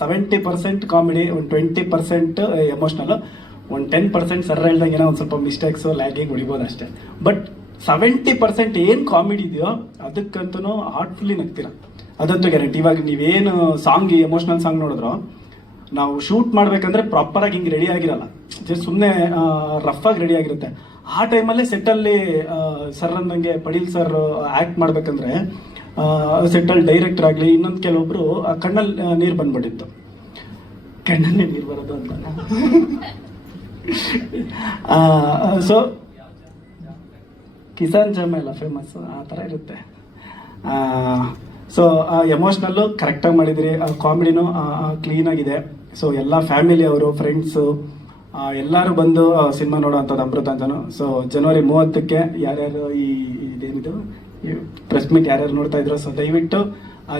70% ಕಾಮಿಡಿ, ಒಂದು 20% ಎಮೋಷ್ನಲ್ಲು, ಒಂದು 10% ಸರ್ ಹೇಳ್ದಂಗೆ ಏನೋ ಒಂದು ಸ್ವಲ್ಪ ಮಿಸ್ಟೇಕ್ಸು ಲ್ಯಾಗಿಂಗ್ ಉಳಿಬೋದು ಅಷ್ಟೇ. ಬಟ್ 70% ಏನು ಕಾಮಿಡಿ ಇದೆಯೋ ಅದಕ್ಕಂತೂ ಹಾರ್ಟ್ಫುಲ್ಲಿ ನಗ್ತೀರ, ಅದಂತೂ ಗ್ಯಾರಂಟಿ. ಇವಾಗ ನೀವೇನು ಸಾಂಗ್, ಎಮೋಷ್ನಲ್ ಸಾಂಗ್ ನೋಡಿದ್ರು, ನಾವು ಶೂಟ್ ಮಾಡಬೇಕಂದ್ರೆ ಪ್ರಾಪರಾಗಿ ಹಿಂಗೆ ರೆಡಿ ಆಗಿರಲ್ಲ, ಜಸ್ಟ್ ಸುಮ್ಮನೆ ರಫಾಗಿ ರೆಡಿ ಆಗಿರುತ್ತೆ. ಆ ಟೈಮಲ್ಲೇ ಸೆಟ್ಟಲ್ಲಿ ಸರ್ ಅಂದಂಗೆ ಪಡೀಲ್ ಸರ್ ಆ್ಯಕ್ಟ್ ಮಾಡಬೇಕಂದ್ರೆ ಸೆಟ್ಟಲ್ಲಿ ಡೈರೆಕ್ಟರ್ ಆಗಲಿ, ಇನ್ನೊಂದು ಕೆಲವೊಬ್ರು ಕಣ್ಣಲ್ಲಿ ನೀರು ಬಂದ್ಬಿಟ್ಟಿತ್ತು. ಕಣ್ಣಲ್ಲಿ ನೀರು ಬರೋದು ಅಂತ. ಸೊ ಕಿಸಾನ್ ಜಾಮ ಎಲ್ಲ ಫೇಮಸ್, ಆ ಥರ ಇರುತ್ತೆ. ಸೊ ಎಮೋಷ್ನಲ್ಲು ಕರೆಕ್ಟಾಗಿ ಮಾಡಿದಿರಿ, ಕಾಮಿಡಿನೂ ಕ್ಲೀನಾಗಿದೆ. ಸೊ ಎಲ್ಲ ಫ್ಯಾಮಿಲಿ ಅವರು, ಫ್ರೆಂಡ್ಸು ಎಲ್ಲರೂ ಬಂದು ಸಿನಿಮಾ ನೋಡೋವಂಥದ್ದು ಅಮೃತಾಂಜನು. ಸೊ ಜನವರಿ 30ಕ್ಕೆ ಯಾರ್ಯಾರು ಇದೇನಿದು ಪ್ರೆಸ್ ಮೀಟ್ ಯಾರ್ಯಾರು ನೋಡ್ತಾ ಇದ್ರು, ಸೊ ದಯವಿಟ್ಟು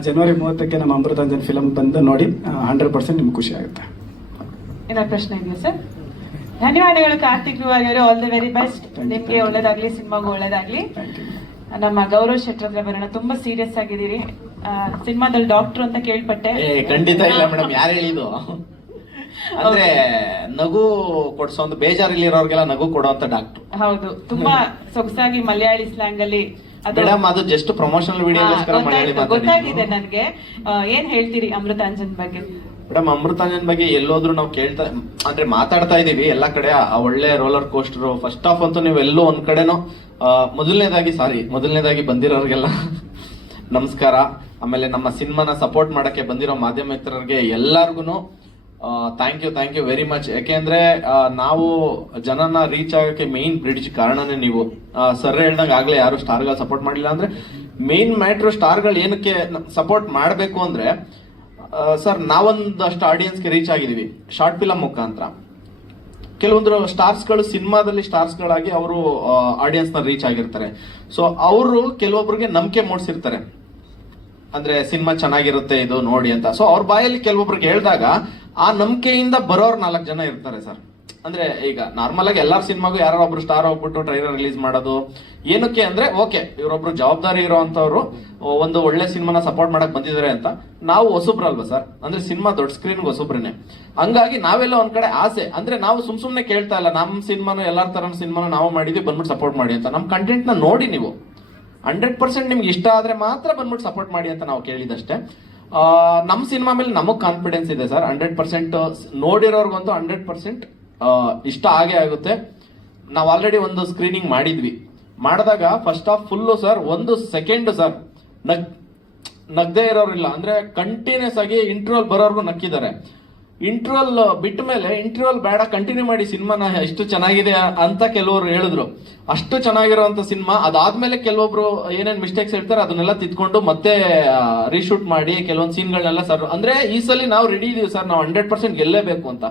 ಜನವರಿ 30ಕ್ಕೆ ನಮ್ಮ ಅಮೃತಾಂಜನ್ ಫಿಲಮ್ ಬಂದು ನೋಡಿ, 100% ನಿಮ್ಗೆ ಖುಷಿ ಆಗುತ್ತೆ. ಏನಾದ್ರು ಪ್ರಶ್ನೆ ಇದೆಯಾ ಸರ್? ಧನ್ಯವಾದಗಳು ಕಾರ್ತಿಕ್ ರುವಾರಿ ಅವರು, ಆಲ್ ದಿ ವೆರಿ ಬೆಸ್ಟ್. ನಿಮ್ಗೆ ಒಳ್ಳೇದಾಗ್ಲಿ, ಸಿನಿಮಾಗೂ ಒಳ್ಳೇದಾಗ್ಲಿ. ನಮ್ಮ ಗೌರವ್ ಶೆಟ್ಟರ್ ಹತ್ರ ಬರೋಣ. ತುಂಬಾ ಸೀರಿಯಸ್ ಆಗಿದ್ದೀರಿ, ಸಿನಿಮಾದಲ್ಲಿ ಡಾಕ್ಟರ್ ಅಂತ ಕೇಳ್ಪಟ್ಟೆ. ಖಂಡಿತ ಇಲ್ಲ ಮೇಡಮ್, ಯಾರು ಹೇಳಿದ್ದು? ಅಂದ್ರೆ ನಗು ಕೊಡ್ಸೋ ಒಂದು ಬೇಜಾರಿಲ್ಲಿರೋರ್ಗೆಲ್ಲ ನಗು ಕೊಡುವಂತ ಡಾಕ್ಟರ್. ಹೌದು, ತುಂಬಾ ಸೊಗಸಾಗಿ ಮಲಯಾಳಿ ಸ್ಲ್ಯಾಂಗ್ ಅಲ್ಲಿ ಮೇಡಮ್, ಅದು ಜಸ್ಟ್ ಪ್ರಮೋಷನಲ್ ವಿಡಿಯೋಗೋಸ್ಕರ ಗೊತ್ತಾಗಿದೆ ನನ್ಗೆ. ಏನ್ ಹೇಳ್ತೀರಿ ಅಮೃತಾಂಜನ್ ಬಗ್ಗೆ? ಮೇಡಮ್, ಅಮೃತಾಂಜನ್ ಬಗ್ಗೆ ಎಲ್ಲೋದ್ರು ನಾವು ಅಂದ್ರೆ ಮಾತಾಡ್ತಾ ಇದೀವಿ ಎಲ್ಲ ಕಡೆ. ಆ ಒಳ್ಳೆ ರೋಲರ್ ಕೋಸ್ಟರ್ ಫಸ್ಟ್ ಆಫ್ ಅಂತೂ ನೀವು ಎಲ್ಲೋ ಒಂದ್ ಕಡೆನೋ ಮೊದಲನೇದಾಗಿ ಬಂದಿರೋರ್ಗೆಲ್ಲ ನಮಸ್ಕಾರ. ಆಮೇಲೆ ನಮ್ಮ ಸಿನಿಮಾನ ಸಪೋರ್ಟ್ ಮಾಡಕ್ಕೆ ಬಂದಿರೋ ಮಾಧ್ಯಮ ಮಿತ್ರರಿಗೆ ಎಲ್ಲಾರ್ಗು ಥ್ಯಾಂಕ್ ಯು ವೆರಿ ಮಚ್. ಯಾಕೆಂದ್ರೆ ನಾವು ಜನನ ರೀಚ್ ಆಗಕ್ಕೆ ಮೇನ್ ಬ್ರಿಡ್ಜ್ ಕಾರಣನೇ ನೀವು. ಸರ್ ಹೇಳ್ದಂಗೆ ಆಗ್ಲೇ ಯಾರು ಸ್ಟಾರ್ಗಳು ಸಪೋರ್ಟ್ ಮಾಡಿಲ್ಲ ಅಂದ್ರೆ ಮೇನ್ ಮ್ಯಾಟ್ರು ಸ್ಟಾರ್ಗಳು ಏನಕ್ಕೆ ಸಪೋರ್ಟ್ ಮಾಡಬೇಕು ಅಂದ್ರೆ, ಸರ್ ನಾವೊಂದಷ್ಟು ಆಡಿಯನ್ಸ್ಗೆ ರೀಚ್ ಆಗಿದೀವಿ ಶಾರ್ಟ್ ಫಿಲಮ್ ಮುಖಾಂತರ. ಕೆಲವೊಂದು ಸ್ಟಾರ್ಸ್ಗಳು ಸಿನಿಮಾದಲ್ಲಿ ಸ್ಟಾರ್ಸ್ಗಳಾಗಿ ಅವರು ಆಡಿಯನ್ಸ್ ನ ರೀಚ್ ಆಗಿರ್ತಾರೆ. ಸೊ ಅವರು ಕೆಲವೊಬ್ರಿಗೆ ನಂಬಿಕೆ ಮೂಡಿಸಿರ್ತಾರೆ, ಅಂದ್ರೆ ಸಿನಿಮಾ ಚೆನ್ನಾಗಿರುತ್ತೆ ಇದು ನೋಡಿ ಅಂತ. ಸೊ ಅವ್ರ ಬಾಯಲ್ಲಿ ಕೆಲವೊಬ್ರಿಗೆ ಹೇಳಿದಾಗ ಆ ನಂಬಿಕೆಯಿಂದ ಬರೋರು 4 ಜನ ಇರ್ತಾರೆ ಸರ್. ಅಂದ್ರೆ ಈಗ ನಾರ್ಮಲ್ ಆಗಿ ಎಲ್ಲಾರ ಸಿನಿಮಾಗೂ ಯಾರೋ ಒಬ್ರು ಸ್ಟಾರ್ ಹೋಗ್ಬಿಟ್ಟು ಟ್ರೈಲರ್ ರಿಲೀಸ್ ಮಾಡೋದು ಏನಕ್ಕೆ ಅಂದ್ರೆ, ಓಕೆ ಇವರೊಬ್ರು ಜವಾಬ್ದಾರಿ ಇರೋಂಥವ್ರು ಒಂದು ಒಳ್ಳೆ ಸಿನಿಮಾನ ಸಪೋರ್ಟ್ ಮಾಡಕ್ ಬಂದಿದ್ದಾರೆ ಅಂತ. ನಾವು ಹೊಸಬ್ರಲ್ವಾ ಸರ್, ಅಂದ್ರೆ ಸಿನಿಮಾ ದೊಡ್ಡ ಸ್ಕ್ರೀನ್ಗೆ ಹೊಸಬ್ರೇನೆ. ಹಂಗಾಗಿ ನಾವೆಲ್ಲ ಒಂದ್ ಕಡೆ ಆಸೆ, ಅಂದ್ರೆ ನಾವು ಸುಮ್ನೆ ಕೇಳ್ತಾ ಇಲ್ಲ, ನಮ್ಮ ಸಿನಿಮಾನು ಎಲ್ಲಾರ ತರ ಸಿನಿಮಾನು ನಾವು ಮಾಡಿದ್ವಿ, ಬಂದ್ಬಿಟ್ಟು ಸಪೋರ್ಟ್ ಮಾಡಿ ಅಂತ. ನಮ್ಮ ಕಂಟೆಂಟ್ ನ ನೋಡಿ ನೀವು 100% ನಿಮ್ಗೆ ಇಷ್ಟ ಆದ್ರೆ ಮಾತ್ರ ಬಂದ್ಬಿಟ್ಟು ಸಪೋರ್ಟ್ ಮಾಡಿ ಅಂತ ನಾವು ಕೇಳಿದಷ್ಟೇ. ನಮ್ಮ ಸಿನಿಮಾ ಮೇಲೆ ನಮಗ್ ಕಾನ್ಫಿಡೆನ್ಸ್ ಇದೆ ಸರ್. 100% ನೋಡಿರೋರ್ಗಂತೂ 100% ಇಷ್ಟ ಆಗೇ ಆಗುತ್ತೆ. ನಾವು ಆಲ್ರೆಡಿ ಒಂದು ಸ್ಕ್ರೀನಿಂಗ್ ಮಾಡಿದ್ವಿ ಮಾಡಿದಾಗ first of full sir 1 second sir ನಗ್ದೇ ಇರೋರಿಲ್ಲ, ಅಂದ್ರೆ ಕಂಟಿನ್ಯೂಸ್ ಆಗಿ ಇಂಟರ್ವಲ್ ಬರೋರ್ಗು ನಕ್ಕಿದ್ದಾರೆ. ಇಂಟರ್ವಲ್ ಬಿಟ್ಟ ಮೇಲೆ ಇಂಟರ್ವಲ್ ಬೇಡ ಕಂಟಿನ್ಯೂ ಮಾಡಿ ಸಿನಿಮಾನ, ಎಷ್ಟು ಚೆನ್ನಾಗಿದೆ ಅಂತ ಕೆಲವರು ಹೇಳಿದ್ರು. ಅಷ್ಟು ಚೆನ್ನಾಗಿರುವಂತ ಸಿನಿಮಾ. ಅದಾದ್ಮೇಲೆ ಕೆಲವೊಬ್ರು ಏನೇನ್ ಮಿಸ್ಟೇಕ್ಸ್ ಹೇಳ್ತಾರೆ ಅದನ್ನೆಲ್ಲ ತಿದ್ಕೊಂಡು ಮತ್ತೆ ರೀಶೂಟ್ ಮಾಡಿ ಕೆಲವೊಂದು ಸೀನ್ಗಳನ್ನೆಲ್ಲ ಸರ್, ಅಂದ್ರೆ ಈ ಸಲ ನಾವು ರೆಡಿ ಇದೀವಿ ಸರ್, ನಾವು 100% ಗೆಲ್ಲೇಬೇಕು ಅಂತ.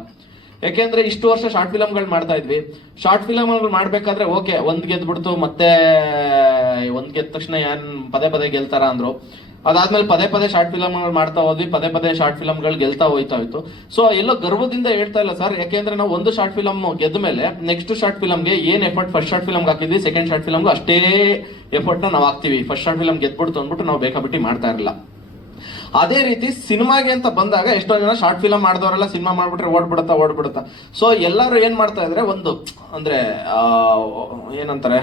ಯಾಕೆಂದ್ರೆ ಇಷ್ಟು ವರ್ಷ ಶಾರ್ಟ್ ಫಿಲಮ್ಗಳು ಮಾಡ್ತಾ ಇದ್ವಿ. ಶಾರ್ಟ್ ಫಿಲಮ್ಗಳು ಮಾಡ್ಬೇಕಾದ್ರೆ ಓಕೆ, ಒಂದ್ ಗೆದ್ಬಿಡ್ತು ಮತ್ತೆ ಒಂದ್ ಗೆದ್ದ ತಕ್ಷಣ ಏನ್ ಪದೇ ಪದೇ ಗೆಲ್ತಾರ ಅಂದ್ರು. ಅದಾದ್ಮೇಲೆ ಪದೇ ಶಾರ್ಟ್ ಫಿಲಮ್ಗಳು ಮಾಡ್ತಾ ಹೋದ್ವಿ, ಪದೇ ಶಾರ್ಟ್ ಫಿಲಮ್ಗಳು ಗೆಲ್ತಾ ಹೋಯ್ತಾ ಇತ್ತು. ಸೊ ಎಲ್ಲೋ ಗರ್ವದಿಂದ ಹೇಳ್ತಾ ಇಲ್ಲ ಸರ್, ಯಾಕೆಂದ್ರೆ ನಾವು ಒಂದು ಶಾರ್ಟ್ ಫಿಲಮ್ ಗೆದ್ದ ಮೇಲೆ ನೆಕ್ಸ್ಟ್ ಶಾರ್ಟ್ ಫಿಲಮ್ಗೆ ಏನ್ ಎಫರ್ಟ್ ಫಸ್ಟ್ ಶಾರ್ಟ್ ಫಿಲಮ್ಗೆ ಹಾಕಿದ್ವಿ, ಸೆಕೆಂಡ್ ಶಾರ್ಟ್ ಫಿಲಮ್ಗೂ ಅಷ್ಟೇ ಎಫರ್ಟ್ ನಾವು ಹಾಕ್ತಿವಿ. ಫಸ್ಟ್ ಶಾರ್ಟ್ ಫಿಲಮ್ ಗೆದ್ಬಿಡ್ತು ಅಂದ್ಬಿಟ್ಟು ನಾವು ಬೇಕಾಬಿಟ್ಟಿ ಮಾಡ್ತಾ ಇರಲಿಲ್ಲ. ಅದೇ ರೀತಿ ಸಿನಿಮಾಗೆ ಅಂತ ಬಂದಾಗ ಎಷ್ಟೋ ಜನ ಶಾರ್ಟ್ ಫಿಲಮ್ ಮಾಡಿದವರೆಲ್ಲ ಸಿನಿಮಾ ಮಾಡ್ಬಿಟ್ರೆ ಓಡ್ಬಿಡುತ್ತಾ. ಸೊ ಎಲ್ಲರೂ ಏನ್ ಮಾಡ್ತಾ ಇದ್ರೆ ಒಂದು ಅಂದ್ರೆ ಏನಂತಾರೆ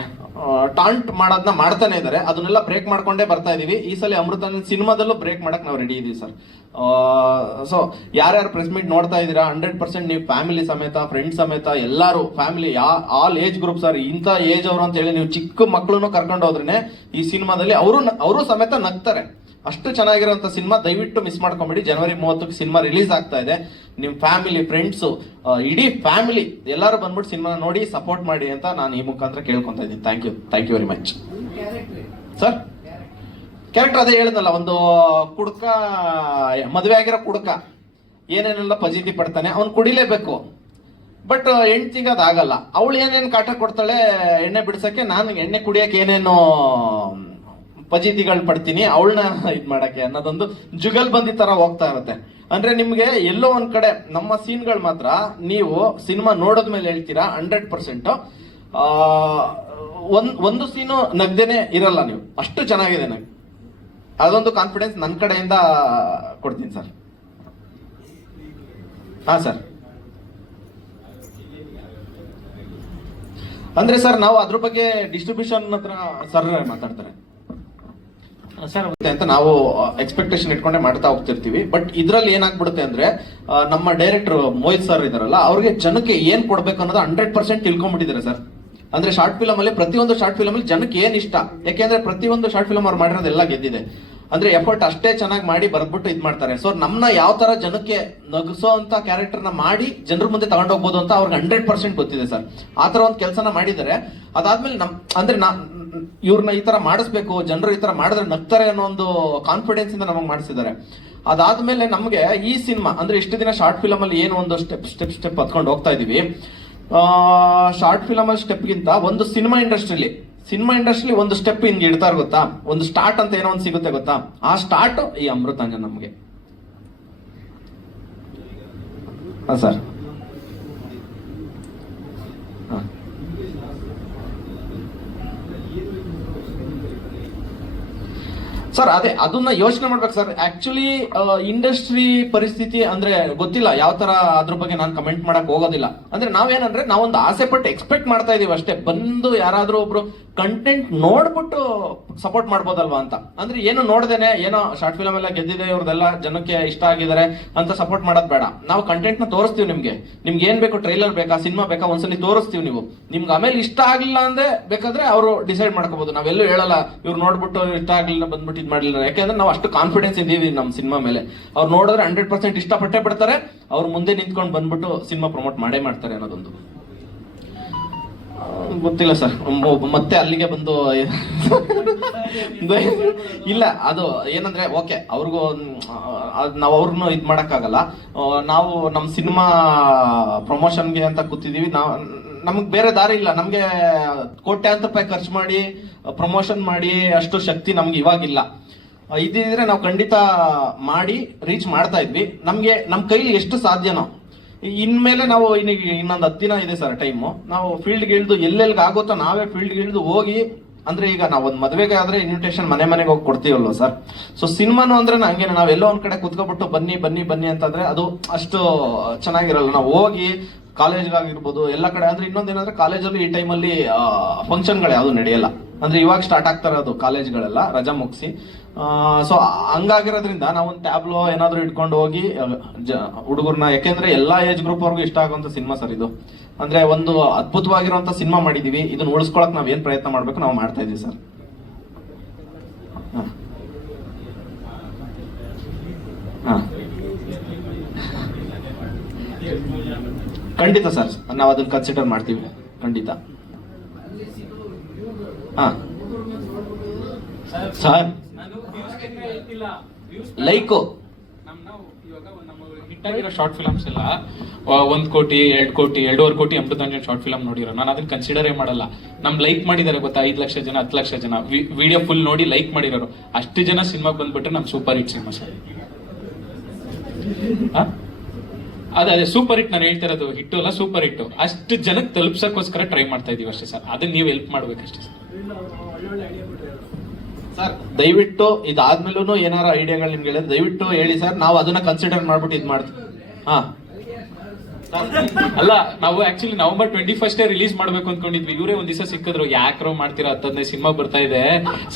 ಟಾಂಟ್ ಮಾಡೋದನ್ನ ಮಾಡ್ತಾನೆ ಇದಾರೆ. ಅದನ್ನೆಲ್ಲ ಬ್ರೇಕ್ ಮಾಡ್ಕೊಂಡೇ ಬರ್ತಾ ಇದೀವಿ. ಈ ಸಲ ಅಮೃತ ಸಿನಿಮಾದಲ್ಲೂ ಬ್ರೇಕ್ ಮಾಡಕ್ ನಾವು ರೆಡಿ ಇದೀವಿ ಸರ್. ಸೊ ಯಾರ್ಯಾರು ಪ್ರೆಸ್ ಮೀಟ್ ನೋಡ್ತಾ ಇದ್ದೀರಾ 100% ನೀವು ಫ್ಯಾಮಿಲಿ ಸಮೇತ, ಫ್ರೆಂಡ್ಸ್ ಸಮೇತ ಎಲ್ಲರೂ family all age group sir, ಇಂಥ ಏಜ್ ಅವರು ಅಂತ ಹೇಳಿ ನೀವು ಚಿಕ್ಕ ಮಕ್ಕಳನ್ನು ಕರ್ಕೊಂಡು ಹೋದ್ರೇನೆ ಈ ಸಿನಿಮಾದಲ್ಲಿ ಅವರು ಸಮೇತ ನಗ್ತಾರೆ. ಅಷ್ಟು ಚೆನ್ನಾಗಿರುವಂತ ಸಿನಿಮಾ, ದಯವಿಟ್ಟು ಮಿಸ್ ಮಾಡ್ಕೊಂಬೇಡಿ. ಜನವರಿ 30ಕ್ಕೆ ಸಿನಿಮಾ ರಿಲೀಸ್ ಆಗ್ತಾ ಇದೆ. ನಿಮ್ ಫ್ಯಾಮಿಲಿ, ಫ್ರೆಂಡ್ಸ್, ಇಡೀ ಫ್ಯಾಮಿಲಿ ಎಲ್ಲರೂ ಬಂದ್ಬಿಟ್ಟು ಸಿನಿಮಾ ನೋಡಿ ಸಪೋರ್ಟ್ ಮಾಡಿ ಅಂತ ನಾನು ಈ ಮುಖಾಂತರ ಕೇಳ್ಕೊಂತ ಇದ್ದೀನಿ. Thank you very much sir. Character ಅದೇ ಹೇಳಿದ್ನಲ್ಲ, ಒಂದು ಕುಡ್ಕ, ಮದುವೆ ಆಗಿರೋ ಕುಡ್ಕ ಏನೇನೆಲ್ಲ ಫಜೀತಿ ಪಡ್ತಾನೆ, ಅವ್ನು ಕುಡಿಲೇಬೇಕು. ಬಟ್ ಹೆಂಡ್ತಿಗೆ ಅದಾಗಲ್ಲ. ಅವಳು ಏನೇನು ಕಾಟ ಕೊಡ್ತಾಳೆ ಎಣ್ಣೆ ಬಿಡ್ಸಕ್ಕೆ, ನಾನು ಎಣ್ಣೆ ಕುಡಿಯಕ್ಕೆ ಏನೇನು ಫಜೀತಿಗಳು ಪಡ್ತೀನಿ ಅವಳನ್ನ ಇದ್ ಮಾಡಕ್ಕೆ ಅನ್ನೋದೊಂದು ಜುಗಲ್ಬಂದಿ ತರ ಹೋಗ್ತಾ ಇರುತ್ತೆ. ಅಂದ್ರೆ ನಿಮ್ಗೆ ಎಲ್ಲೋ ಒಂದ್ ಕಡೆ ನಮ್ಮ ಸೀನ್ಗಳು ಮಾತ್ರ ನೀವು ಸಿನಿಮಾ ನೋಡೋದ್ಮೇಲೆ ಹೇಳ್ತೀರಾ 100%. ಒಂದು ಸೀನು ನಗ್ದೇನೆ ಇರಲ್ಲ ನೀವು, ಅಷ್ಟು ಚೆನ್ನಾಗಿದೆ. ನಂಗೆ ಅದೊಂದು ಕಾನ್ಫಿಡೆನ್ಸ್ ನನ್ನ ಕಡೆಯಿಂದ ಕೊಡ್ತೀನಿ ಸರ್. ಹಾ ಸರ್, ಅಂದ್ರೆ ಸರ್ ನಾವು ಅದ್ರ ಬಗ್ಗೆ ಡಿಸ್ಟ್ರಿಬ್ಯೂಷನ್ ಹತ್ರ ಸರ್ ಮಾತಾಡ್ತಾರೆ ಸರ್ ಅಂತ ನಾವು ಎಕ್ಸ್ಪೆಕ್ಟೇಷನ್ ಇಟ್ಕೊಂಡೆ ಮಾಡ್ತಾ ಹೋಗ್ತಿರ್ತೀವಿ. ಬಟ್ ಇದ್ರಲ್ಲಿ ಏನಾಗ್ಬಿಡುತ್ತೆ ಅಂದ್ರೆ ನಮ್ಮ ಡೈರೆಕ್ಟರ್ ಮೋಹಿತ್ ಸರ್ ಇದಾರಲ್ಲ, ಅವ್ರಿಗೆ ಜನಕ್ಕೆ ಏನ್ ಕೊಡ್ಬೇಕು ಅನ್ನೋದು 100% ತಿಳ್ಕೊಂಡ್ಬಿಟ್ಟಿದ್ದಾರೆ ಸರ್. ಅಂದ್ರೆ ಶಾರ್ಟ್ ಫಿಲಮ್ ಅಲ್ಲಿ ಪ್ರತಿಯೊಂದು ಶಾರ್ಟ್ ಫಿಲಮ್ ಅಲ್ಲಿ ಜನಕ್ಕೆ ಏನ್ ಇಷ್ಟ, ಯಾಕೆಂದ್ರೆ ಪ್ರತಿಯೊಂದು ಶಾರ್ಟ್ ಫಿಲಮ್ ಅವ್ರು ಮಾಡಿರೋದೆಲ್ಲ ಗೆದ್ದಿದೆ. ಅಂದ್ರೆ ಎಫರ್ಟ್ ಅಷ್ಟೇ ಚೆನ್ನಾಗಿ ಮಾಡಿ ಬರ್ದ್ಬಿಟ್ಟು ಇದ್ ಮಾಡ್ತಾರೆ. ಸೊ ನಮ್ನ ಯಾವ ತರ ಜನಕ್ಕೆ ನಗಿಸೋ ಅಂತ ಕ್ಯಾರೆಕ್ಟರ್ನ ಮಾಡಿ ಜನರ ಮುಂದೆ ತಗೊಂಡೋಗ್ಬೋದು ಅಂತ ಅವ್ರಿಗೆ 100% ಗೊತ್ತಿದೆ ಸರ್. ಆ ತರ ಒಂದು ಕೆಲಸನ ಮಾಡಿದ್ದಾರೆ. ಅದಾದ್ಮೇಲೆ ಅಂದ್ರೆ ಇವ್ರನ್ನ ಈ ತರ ಮಾಡಿಸ್ಬೇಕು, ಜನರು ಈ ತರ ಮಾಡಿದ್ರೆ ನಗ್ತಾರೆ ಅನ್ನೋ ಒಂದು ಕಾನ್ಫಿಡೆನ್ಸ್ ಇಂದ ನಮಗೆ ಮಾಡಿಸಿದ್ದಾರೆ. ಅದಾದ್ಮೇಲೆ ನಮ್ಗೆ ಈ ಸಿನಿಮಾ ಅಂದ್ರೆ ಇಷ್ಟು ದಿನ ಶಾರ್ಟ್ ಫಿಲಮ್ ಅಲ್ಲಿ ಏನು ಒಂದು ಸ್ಟೆಪ್ ಹತ್ಕೊಂಡು ಹೋಗ್ತಾ ಇದೀವಿ. ಶಾರ್ಟ್ ಫಿಲಮ್ ಅಲ್ಲಿ ಸ್ಟೆಪ್ಗಿಂತ ಒಂದು ಸಿನಿಮಾ ಇಂಡಸ್ಟ್ರಿಲಿ ಒಂದು ಸ್ಟೆಪ್ ಹಿಂಗೆ ಇಡ್ತಾರೆ ಗೊತ್ತಾ, ಒಂದು ಸ್ಟಾರ್ಟ್ ಅಂತ ಏನೋ ಒಂದು ಸಿಗುತ್ತೆ ಗೊತ್ತಾ, ಆ ಸ್ಟಾರ್ಟ್ ಈ ಅಮೃತಾಂಜನ್ ನಮ್ಗೆ. ಹಾ ಸರ್, ಸರ್ ಅದೇ ಅದನ್ನ ಯೋಚನೆ ಮಾಡ್ಬೇಕು ಸರ್. ಆಕ್ಚುಲಿ ಇಂಡಸ್ಟ್ರಿ ಪರಿಸ್ಥಿತಿ ಅಂದ್ರೆ ಗೊತ್ತಿಲ್ಲ ಯಾವ ತರ, ಅದ್ರ ಬಗ್ಗೆ ನಾನು ಕಮೆಂಟ್ ಮಾಡಕ್ ಹೋಗೋದಿಲ್ಲ. ಅಂದ್ರೆ ನಾವೇನಂದ್ರೆ ನಾವೊಂದು ಆಸೆ ಪಟ್ಟು ಎಕ್ಸ್ಪೆಕ್ಟ್ ಮಾಡ್ತಾ ಇದೀವಿ ಅಷ್ಟೇ. ಬಂದು ಯಾರಾದ್ರೂ ಒಬ್ರು ಕಂಟೆಂಟ್ ನೋಡ್ಬಿಟ್ಟು ಸಪೋರ್ಟ್ ಮಾಡ್ಬೋದಲ್ವಾ ಅಂತ. ಅಂದ್ರೆ ಏನು ನೋಡ್ದೇನೆ ಏನೋ ಶಾರ್ಟ್ ಫಿಲಮ್ ಎಲ್ಲ ಗೆದ್ದಿದೆ, ಇವ್ರದೆಲ್ಲ ಜನಕ್ಕೆ ಇಷ್ಟ ಆಗಿದ್ದಾರೆ ಅಂತ ಸಪೋರ್ಟ್ ಮಾಡೋದ್ ಬೇಡ. ನಾವು ಕಂಟೆಂಟ್ ನ ತೋರಿಸ್ತೀವಿ ನಿಮ್ಗೆ ಏನ್ ಬೇಕು, ಟ್ರೈಲರ್ ಬೇಕಾ, ಸಿನಿಮಾ ಬೇಕಾ, ಒಂದ್ಸಲಿ ತೋರಿಸ್ತೀವಿ. ನಿಮ್ಗೆ ಆಮೇಲೆ ಇಷ್ಟ ಆಗ್ಲಿಲ್ಲ ಅಂದ್ರೆ ಬೇಕಾದ್ರೆ ಅವರು ಡಿಸೈಡ್ ಮಾಡ್ಕೋಬಹುದು. ನಾವೆಲ್ಲೂ ಹೇಳಲ್ಲ ಇವ್ರು ನೋಡ್ಬಿಟ್ಟು ಇಷ್ಟ ಆಗ್ಲಿಲ್ಲ ಬಂದ್ಬಿಟ್ಟು ಇದ್ ಮಾಡ್ಲಿಲ್ಲ. ಯಾಕೆಂದ್ರೆ ನಾವು ಅಷ್ಟು ಕಾನ್ಫಿಡೆನ್ಸ್ ಇದೀವಿ ನಮ್ಮ ಸಿನಿಮಾ ಮೇಲೆ. ಅವ್ರು ನೋಡಿದ್ರೆ 100% ಇಷ್ಟಪಟ್ಟೆ ಬಿಡ್ತಾರೆ. ಅವ್ರು ಮುಂದೆ ನಿಂತ್ಕೊಂಡು ಬಂದ್ಬಿಟ್ಟು ಸಿನಿಮಾ ಪ್ರಮೋಟ್ ಮಾಡೇ ಮಾಡ್ತಾರೆ ಅನ್ನೋದೊಂದು ಗೊತ್ತಿಲ್ಲ ಸರ್. ಮತ್ತೆ ಅಲ್ಲಿಗೆ ಬಂದು ಇಲ್ಲ, ಅದು ಏನಂದ್ರೆ ಓಕೆ ಅವ್ರಿಗೂ ನಾವು ಅವ್ರನ್ನು ಇದ್ ಮಾಡಕ್ಕಾಗಲ್ಲ. ನಾವು ನಮ್ಮ ಸಿನಿಮಾ ಪ್ರಮೋಷನ್ಗೆ ಅಂತ ಕೂತಿದೀವಿ. ನಮಗ್ ಬೇರೆ ದಾರಿ ಇಲ್ಲ. ನಮ್ಗೆ ಕೋಟ್ಯಾಂತರ ರೂಪಾಯಿ ಖರ್ಚು ಮಾಡಿ ಪ್ರಮೋಷನ್ ಮಾಡಿ ಅಷ್ಟು ಶಕ್ತಿ ನಮ್ಗೆ ಇವಾಗಿಲ್ಲ. ಇದಿದ್ರೆ ನಾವು ಖಂಡಿತ ಮಾಡಿ ರೀಚ್ ಮಾಡ್ತಾ ಇದ್ವಿ. ನಮ್ ಕೈಲಿ ಎಷ್ಟು ಸಾಧ್ಯನೋ. ಇನ್ಮೇಲೆ ನಾವು ಇನ್ನೊಂದು 10 ದಿನ ಇದೆ ಸರ್ ಟೈಮು. ನಾವು ಫೀಲ್ಡ್ಗೆ ಇಳಿದು ಎಲ್ಲೆಲ್ಗೆ ಆಗುತ್ತೋ ನಾವೇ ಫೀಲ್ಡ್ಗೆ ಇಳಿದು ಹೋಗಿ, ಅಂದ್ರೆ ಈಗ ನಾವು ಒಂದು ಮದುವೆಗೆ ಆದ್ರೆ ಇನ್ವಿಟೇಷನ್ ಮನೆಗೆ ಹೋಗಿ ಕೊಡ್ತೀವಲ್ವ ಸರ್. ಸೊ ಸಿನಿಮಾನು ಅಂದ್ರೆ ಹಂಗೇನೆ, ನಾವೆಲ್ಲೋ ಒಂದ್ ಕಡೆ ಕುತ್ಕೊಬಿಟ್ಟು ಬನ್ನಿ ಅಂತಂದ್ರೆ ಅದು ಅಷ್ಟು ಚೆನ್ನಾಗಿರಲ್ಲ. ನಾವು ಹೋಗಿ ಕಾಲೇಜ್ಗಾಗಿರ್ಬೋದು ಎಲ್ಲ ಕಡೆ. ಅಂದ್ರೆ ಇನ್ನೊಂದೇನಂದ್ರೆ ಕಾಲೇಜಲ್ಲಿ ಈ ಟೈಮಲ್ಲಿ ಫಂಕ್ಷನ್ಗಳು ಯಾವ್ದು ನಡೆಯಲ್ಲ. ಅಂದ್ರೆ ಇವಾಗ ಸ್ಟಾರ್ಟ್ ಆಗ್ತಾ ಇರೋದು ಕಾಲೇಜ್ಗಳೆಲ್ಲ ರಜಾ ಮುಗಿಸಿ. ಸೊ ಹಂಗಾಗಿರೋದ್ರಿಂದ ನಾವು ಒಂದು ಟ್ಯಾಬ್ಲೋ ಏನಾದ್ರು ಇಟ್ಕೊಂಡು ಹೋಗಿ ಹುಡುಗರ್ನ, ಯಾಕೆಂದ್ರೆ ಎಲ್ಲಾ ಏಜ್ ಗ್ರೂಪ್ ಅವ್ರಿಗೂ ಇಷ್ಟ ಆಗುವಂತ ಸಿನಿಮಾ ಸರ್ ಇದು. ಅಂದ್ರೆ ಒಂದು ಅದ್ಭುತವಾಗಿರುವಂತ ಸಿನಿಮಾ ಮಾಡಿದೀವಿ, ಇದನ್ನ ಉಳಿಸ್ಕೊಳಕ್ ನಾವ್ ಏನ್ ಪ್ರಯತ್ನ ಮಾಡ್ಬೇಕು ನಾವು ಮಾಡ್ತಾ ಇದೀವಿ ಸರ್. ಖಂಡಿತ ಸರ್, ನಾವು ಅದನ್ನ ಕನ್ಸಿಡರ್ ಮಾಡ್ತೀವಿ ಖಂಡಿತ. ಹಾ ಸರ್, ಲೈಕು ಹಿಟ್ ಆಗಿರೋ ಶಾರ್ಟ್ ಫಿಲಮ್ಸ್ ಎಲ್ಲ 1 ಕೋಟಿ 2 ಕೋಟಿ 2.5 ಕೋಟಿ ಅಮೃತಾಂಜನ್ ಶಾರ್ಟ್ ಫಿಲಮ್ ನೋಡಿರೋ, ನಾನು ಅದನ್ನ ಕನ್ಸಿಡರೇ ಮಾಡಲ್ಲ. ನಮ್ ಲೈಕ್ ಮಾಡಿದ್ದಾರೆ ಗೊತ್ತಾ, 5 ಲಕ್ಷ ಜನ 10 ಲಕ್ಷ ಜನ ವಿಡಿಯೋ ಫುಲ್ ನೋಡಿ ಲೈಕ್ ಮಾಡಿರೋರು, ಅಷ್ಟು ಜನ ಸಿನಿಮಾಗೆ ಬಂದ್ಬಿಟ್ರೆ ನಮ್ ಸೂಪರ್ ಹಿಟ್ ಸಿನಿಮಾ ಸರ್. ಅದೇ ಸೂಪರ್ ಹಿಟ್ ನಾನು ಹೇಳ್ತಾ ಇರೋದು, ಹಿಟ್ಟು ಅಲ್ಲ ಸೂಪರ್ ಹಿಟ್ಟು. ಅಷ್ಟು ಜನಕ್ಕೆ ತಲುಪ್ಸಕ್ಕೋಸ್ಕರ ಟ್ರೈ ಮಾಡ್ತಾ ಇದೀವಿ ಅಷ್ಟೇ ಸರ್. ಅದನ್ನ ನೀವು ಹೆಲ್ಪ್ ಮಾಡ್ಬೇಕಷ್ಟೇ ಸರ್. ಸರ್ ದಯವಿಟ್ಟು ಇದಾದ್ಮೇಲೂ ಏನಾರ ಐಡಿಯಾಗಳು ನಿಮ್ಗೆ ಹೇಳಿದ್ರೆ ದಯವಿಟ್ಟು ಹೇಳಿ ಸರ್, ನಾವು ಅದನ್ನ ಕನ್ಸಿಡರ್ ಮಾಡ್ಬಿಟ್ಟು ಇದ್ ಮಾಡ್ತೀವಿ. ಹಾ ಅಲ್ಲ, ನಾವು ಆಕ್ಚುಲಿ ನವೆಂಬರ್ 21 ರಿಲೀಸ್ ಮಾಡ್ಬೇಕು ಅನ್ಕೊಂಡಿದ್ವಿ. ಇವರೇ ಒಂದ್ ದಿವಸ ಸಿಕ್ಕಿದ್ರು, ಯಾಕ್ರೋ ಮಾಡ್ತೀರಾ 10 ಸಿನಿಮಾ ಬರ್ತಾ ಇದೆ,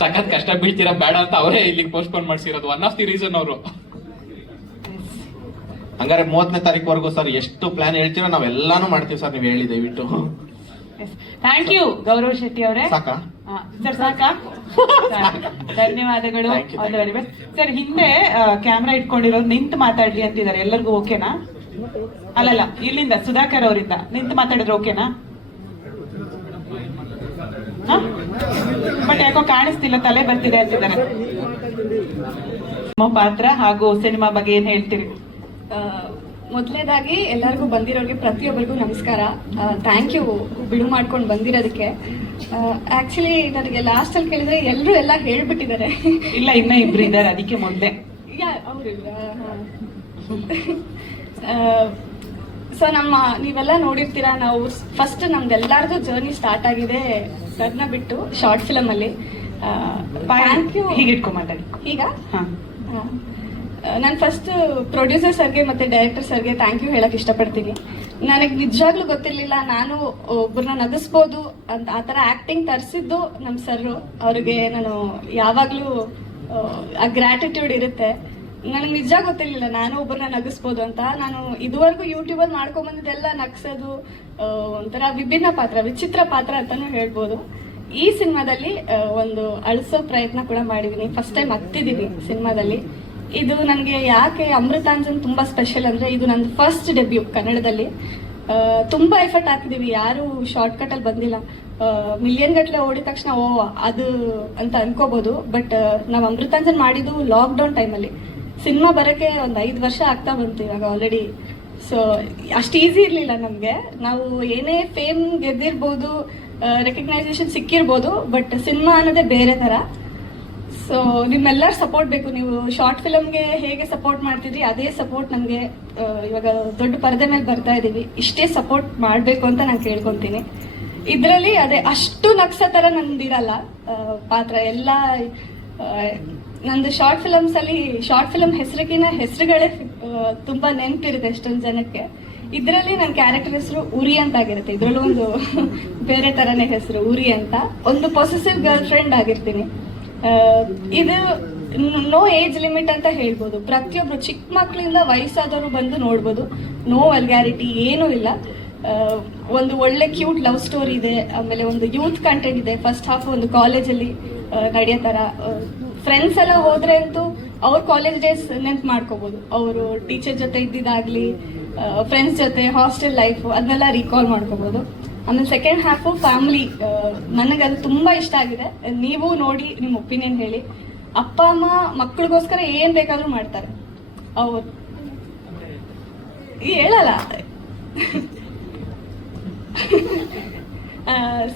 ಸಖತ್ ಕಷ್ಟ ಬೀಳ್ತೀರಾ ಬೇಡ ಅಂತ ಅವರೇ ಇಲ್ಲಿಗೆ ಪೋಸ್ಟ್ಪೋನ್ ಮಾಡ್ಸಿರೋದು. ಒನ್ ಆಫ್ ದಿ ರೀಸನ್ ಅವರು. ಹಂಗಾರೆ 30ನೇ ತಾರೀಕುವರೆಗೂ ಸರ್ ಎಷ್ಟು ಪ್ಲಾನ್ ಹೇಳ್ತೀರಾ ನಾವೆಲ್ಲಾನು ಮಾಡ್ತೀವಿ ಸರ್, ನೀವು ಹೇಳಿ ದಯವಿಟ್ಟು. ಥ್ಯಾಂಕ್ ಯು ಗೌರವ್ ಶೆಟ್ಟಿ ಅವರೇ. ಸಾಕಾ ಸರ್? ಸಾಕಾ? ಧನ್ಯವಾದಗಳು. ಸರ್, ಹಿಂದೆ ಕ್ಯಾಮ್ರಾ ಇಟ್ಕೊಂಡಿರೋರು ನಿಂತು ಮಾತಾಡ್ಲಿ ಅಂತಿದ್ದಾರೆ, ಎಲ್ಲರಿಗೂ ಓಕೆನಾ? ಅಲ್ಲಲ್ಲ, ಇಲ್ಲಿಂದ ಸುಧಾಕರ್ ಅವರಿಂದ ನಿಂತು ಮಾತಾಡಿದ್ರೆ ಓಕೆನಾ? ಬಟ್ ಯಾಕೋ ಕಾಣಿಸ್ತಿಲ್ಲ, ತಲೆ ಬರ್ತಿದೆ ಅಂತಿದ್ದಾರೆ. ನಿಮ್ಮ ಪಾತ್ರ ಹಾಗೂ ಸಿನಿಮಾ ಬಗ್ಗೆ ಏನ್ ಹೇಳ್ತೀರಿ? ಮೊದಲನೇದಾಗಿ ಎಲ್ಲರಿಗೂ ಬಂದಿರೋರಿಗೆ ಪ್ರತಿಯೊಬ್ಬರಿಗೂ ನಮಸ್ಕಾರ. ಥ್ಯಾಂಕ್ ಯು ಬಿಡು ಮಾಡ್ಕೊಂಡು ಬಂದಿರೋದಕ್ಕೆ. ಆಕ್ಚುಲಿ ನನಗೆ ಲಾಸ್ಟ್ ಅಲ್ಲಿ ಕೇಳಿದ್ರೆ ಎಲ್ಲರೂ ಎಲ್ಲ ಹೇಳ್ಬಿಟ್ಟಿದ್ದಾರೆ. ಇಲ್ಲ, ಇನ್ನ ಇಬ್ರು ಇದ್ದಾರೆ, ಅದಕ್ಕೆ ಮೊದಲೇ. ಸೊ ನೀವೆಲ್ಲ ನೋಡಿರ್ತೀರಾ, ನಾವು ಫಸ್ಟ್ ನಮ್ದೆಲ್ಲರದು ಜರ್ನಿ ಸ್ಟಾರ್ಟ್ ಆಗಿದೆ ಸರ್ನ ಬಿಟ್ಟು ಶಾರ್ಟ್ ಫಿಲಮ್ ಅಲ್ಲಿ. Thank you. ಹೀಗೆ ಇಟ್ಕೊ ಮಾತಾಡಿ ಈಗ. ನಾನು ಫಸ್ಟ್ ಪ್ರೊಡ್ಯೂಸರ್ ಸರ್ಗೆ ಮತ್ತೆ ಡೈರೆಕ್ಟರ್ ಸರ್ಗೆ ಥ್ಯಾಂಕ್ ಯು ಹೇಳಕ್ ಇಷ್ಟಪಡ್ತೀನಿ. ನನಗೆ ನಿಜವಾಗ್ಲೂ ಗೊತ್ತಿರ್ಲಿಲ್ಲ ನಾನು ಒಬ್ಬರನ್ನ ನಗಿಸ್ಬೋದು ಅಂತ. ಆ ಥರ ಆಕ್ಟಿಂಗ್ ತರಿಸಿದ್ದು ನಮ್ಮ ಸರ್ರು. ಅವ್ರಿಗೆ ನಾನು ಯಾವಾಗಲೂ ಆ ಗ್ರ್ಯಾಟಿಟ್ಯೂಡ್ ಇರುತ್ತೆ. ನನಗೆ ನಿಜ ಗೊತ್ತಿರ್ಲಿಲ್ಲ ನಾನು ಒಬ್ಬರನ್ನ ನಗಿಸ್ಬೋದು ಅಂತ. ನಾನು ಇದುವರೆಗೂ ಯೂಟ್ಯೂಬಲ್ಲಿ ಮಾಡ್ಕೊಂಬಂದಿದ್ದೆಲ್ಲ ನಗ್ಸೋದು ಒಂಥರ ವಿಭಿನ್ನ ಪಾತ್ರ, ವಿಚಿತ್ರ ಪಾತ್ರ ಅಂತಾನು ಹೇಳ್ಬೋದು. ಈ ಸಿನಿಮಾದಲ್ಲಿ ಒಂದು ಅಳಿಸೋ ಪ್ರಯತ್ನ ಕೂಡ ಮಾಡಿದ್ದೀನಿ. ಫಸ್ಟ್ ಟೈಮ್ ಹತ್ತಿದ್ದೀನಿ ಸಿನಿಮಾದಲ್ಲಿ. ಇದು ನನಗೆ ಯಾಕೆ ಅಮೃತಾಂಜನ್ ತುಂಬ ಸ್ಪೆಷಲ್ ಅಂದರೆ, ಇದು ನನ್ನ ಫಸ್ಟ್ ಡೆಬ್ಯೂ ಕನ್ನಡದಲ್ಲಿ. ತುಂಬ ಎಫರ್ಟ್ ಹಾಕಿದ್ದೀವಿ, ಯಾರು ಶಾರ್ಟ್ಕಟಲ್ಲಿ ಬಂದಿಲ್ಲ. ಮಿಲಿಯನ್ ಗಟ್ಟಲೆ ಓಡಿದ ತಕ್ಷಣ ಅದು ಅಂತ ಅನ್ಕೋಬೋದು. ಬಟ್ ನಾವು ಅಮೃತಾಂಜನ್ ಮಾಡಿದ್ದು ಲಾಕ್ಡೌನ್ ಟೈಮಲ್ಲಿ. ಸಿನಿಮಾ ಬರೋಕ್ಕೆ ಒಂದು 5 ವರ್ಷ ಆಗ್ತಾ ಬಂತು ಇವಾಗ ಆಲ್ರೆಡಿ. ಸೊ ಅಷ್ಟು ಈಸಿ ಇರಲಿಲ್ಲ ನಮಗೆ. ನಾವು ಏನೇ ಫೇಮ್ ಗೆದ್ದಿರ್ಬೋದು, ರೆಕಗ್ನೈಸೇಷನ್ ಸಿಕ್ಕಿರ್ಬೋದು, ಬಟ್ ಸಿನಿಮಾ ಅನ್ನೋದೇ ಬೇರೆ ಥರ. ಸೊ ನಿಮ್ಮೆಲ್ಲರ ಸಪೋರ್ಟ್ ಬೇಕು. ನೀವು ಶಾರ್ಟ್ ಫಿಲಮ್ಗೆ ಹೇಗೆ ಸಪೋರ್ಟ್ ಮಾಡ್ತಿದ್ರಿ ಅದೇ ಸಪೋರ್ಟ್ ನಮಗೆ ಇವಾಗ ದೊಡ್ಡ ಪರದೆ ಮೇಲೆ ಬರ್ತಾ ಇದ್ದೀವಿ. ಇಷ್ಟೇ ಸಪೋರ್ಟ್ ಮಾಡಬೇಕು ಅಂತ ನಾನು ಕೇಳ್ಕೊತೀನಿ. ಇದರಲ್ಲಿ ಅದೇ ಅಷ್ಟು ನಗ್ಸೋ ಥರ ನಂದಿರಲ್ಲ ಪಾತ್ರ ಎಲ್ಲ. ನಂದು ಶಾರ್ಟ್ ಫಿಲಮ್ ಹೆಸರುಗಳೇ ತುಂಬ ನೆನಪಿರುತ್ತೆ ಎಷ್ಟೊಂದು ಜನಕ್ಕೆ. ಇದರಲ್ಲಿ ನನ್ನ ಕ್ಯಾರೆಕ್ಟರ್ ಹೆಸರು ಉರಿ ಅಂತ ಆಗಿರುತ್ತೆ. ಇದರಲ್ಲೂ ಒಂದು ಬೇರೆ ಥರನೇ ಹೆಸರು ಉರಿ ಅಂತ. ಒಂದು ಪೊಸೆಸಿವ್ ಗರ್ಲ್ ಫ್ರೆಂಡ್ ಆಗಿರ್ತೀನಿ. ಇದು ನೋ ಏಜ್ ಲಿಮಿಟ್ ಅಂತ ಹೇಳ್ಬೋದು. ಪ್ರತಿಯೊಬ್ರು ಚಿಕ್ಕ ಮಕ್ಕಳಿಂದ ವಯಸ್ಸಾದವರು ಬಂದು ನೋಡ್ಬೋದು. ನೋ ವಲ್ಗ್ಯಾರಿಟಿ ಏನೂ ಇಲ್ಲ. ಒಂದು ಒಳ್ಳೆ ಕ್ಯೂಟ್ ಲವ್ ಸ್ಟೋರಿ ಇದೆ. ಆಮೇಲೆ ಒಂದು ಯೂತ್ ಕಂಟೆಂಟ್ ಇದೆ. ಫಸ್ಟ್ ಹಾಫ್ ಒಂದು ಕಾಲೇಜಲ್ಲಿ ನಡೆಯೋ ಥರ. ಫ್ರೆಂಡ್ಸ್ ಎಲ್ಲ ಹೋದ್ರೆ ಅಂತೂ ಅವ್ರ ಕಾಲೇಜ್ ಡೇಸ್ ನೆನ್ಪು ಮಾಡ್ಕೋಬೋದು. ಅವರು ಟೀಚರ್ ಜೊತೆ ಇದ್ದಿದ್ದಾಗಲಿ, ಫ್ರೆಂಡ್ಸ್ ಜೊತೆ ಹಾಸ್ಟೆಲ್ ಲೈಫ್ ಅದನ್ನೆಲ್ಲ ರೀಕಾಲ್ ಮಾಡ್ಕೋಬೋದು. ಆಮೇಲೆ ಸೆಕೆಂಡ್ ಹಾಫು ಫ್ಯಾಮಿಲಿ. ನನಗೆ ಅದು ತುಂಬ ಇಷ್ಟ ಆಗಿದೆ. ನೀವು ನೋಡಿ ನಿಮ್ಮ ಒಪಿನಿಯನ್ ಹೇಳಿ. ಅಪ್ಪ ಅಮ್ಮ ಮಕ್ಕಳಿಗೋಸ್ಕರ ಏನು ಬೇಕಾದರೂ ಮಾಡ್ತಾರೆ. ಅವ್ರು ಹೇಳಲ್ಲ.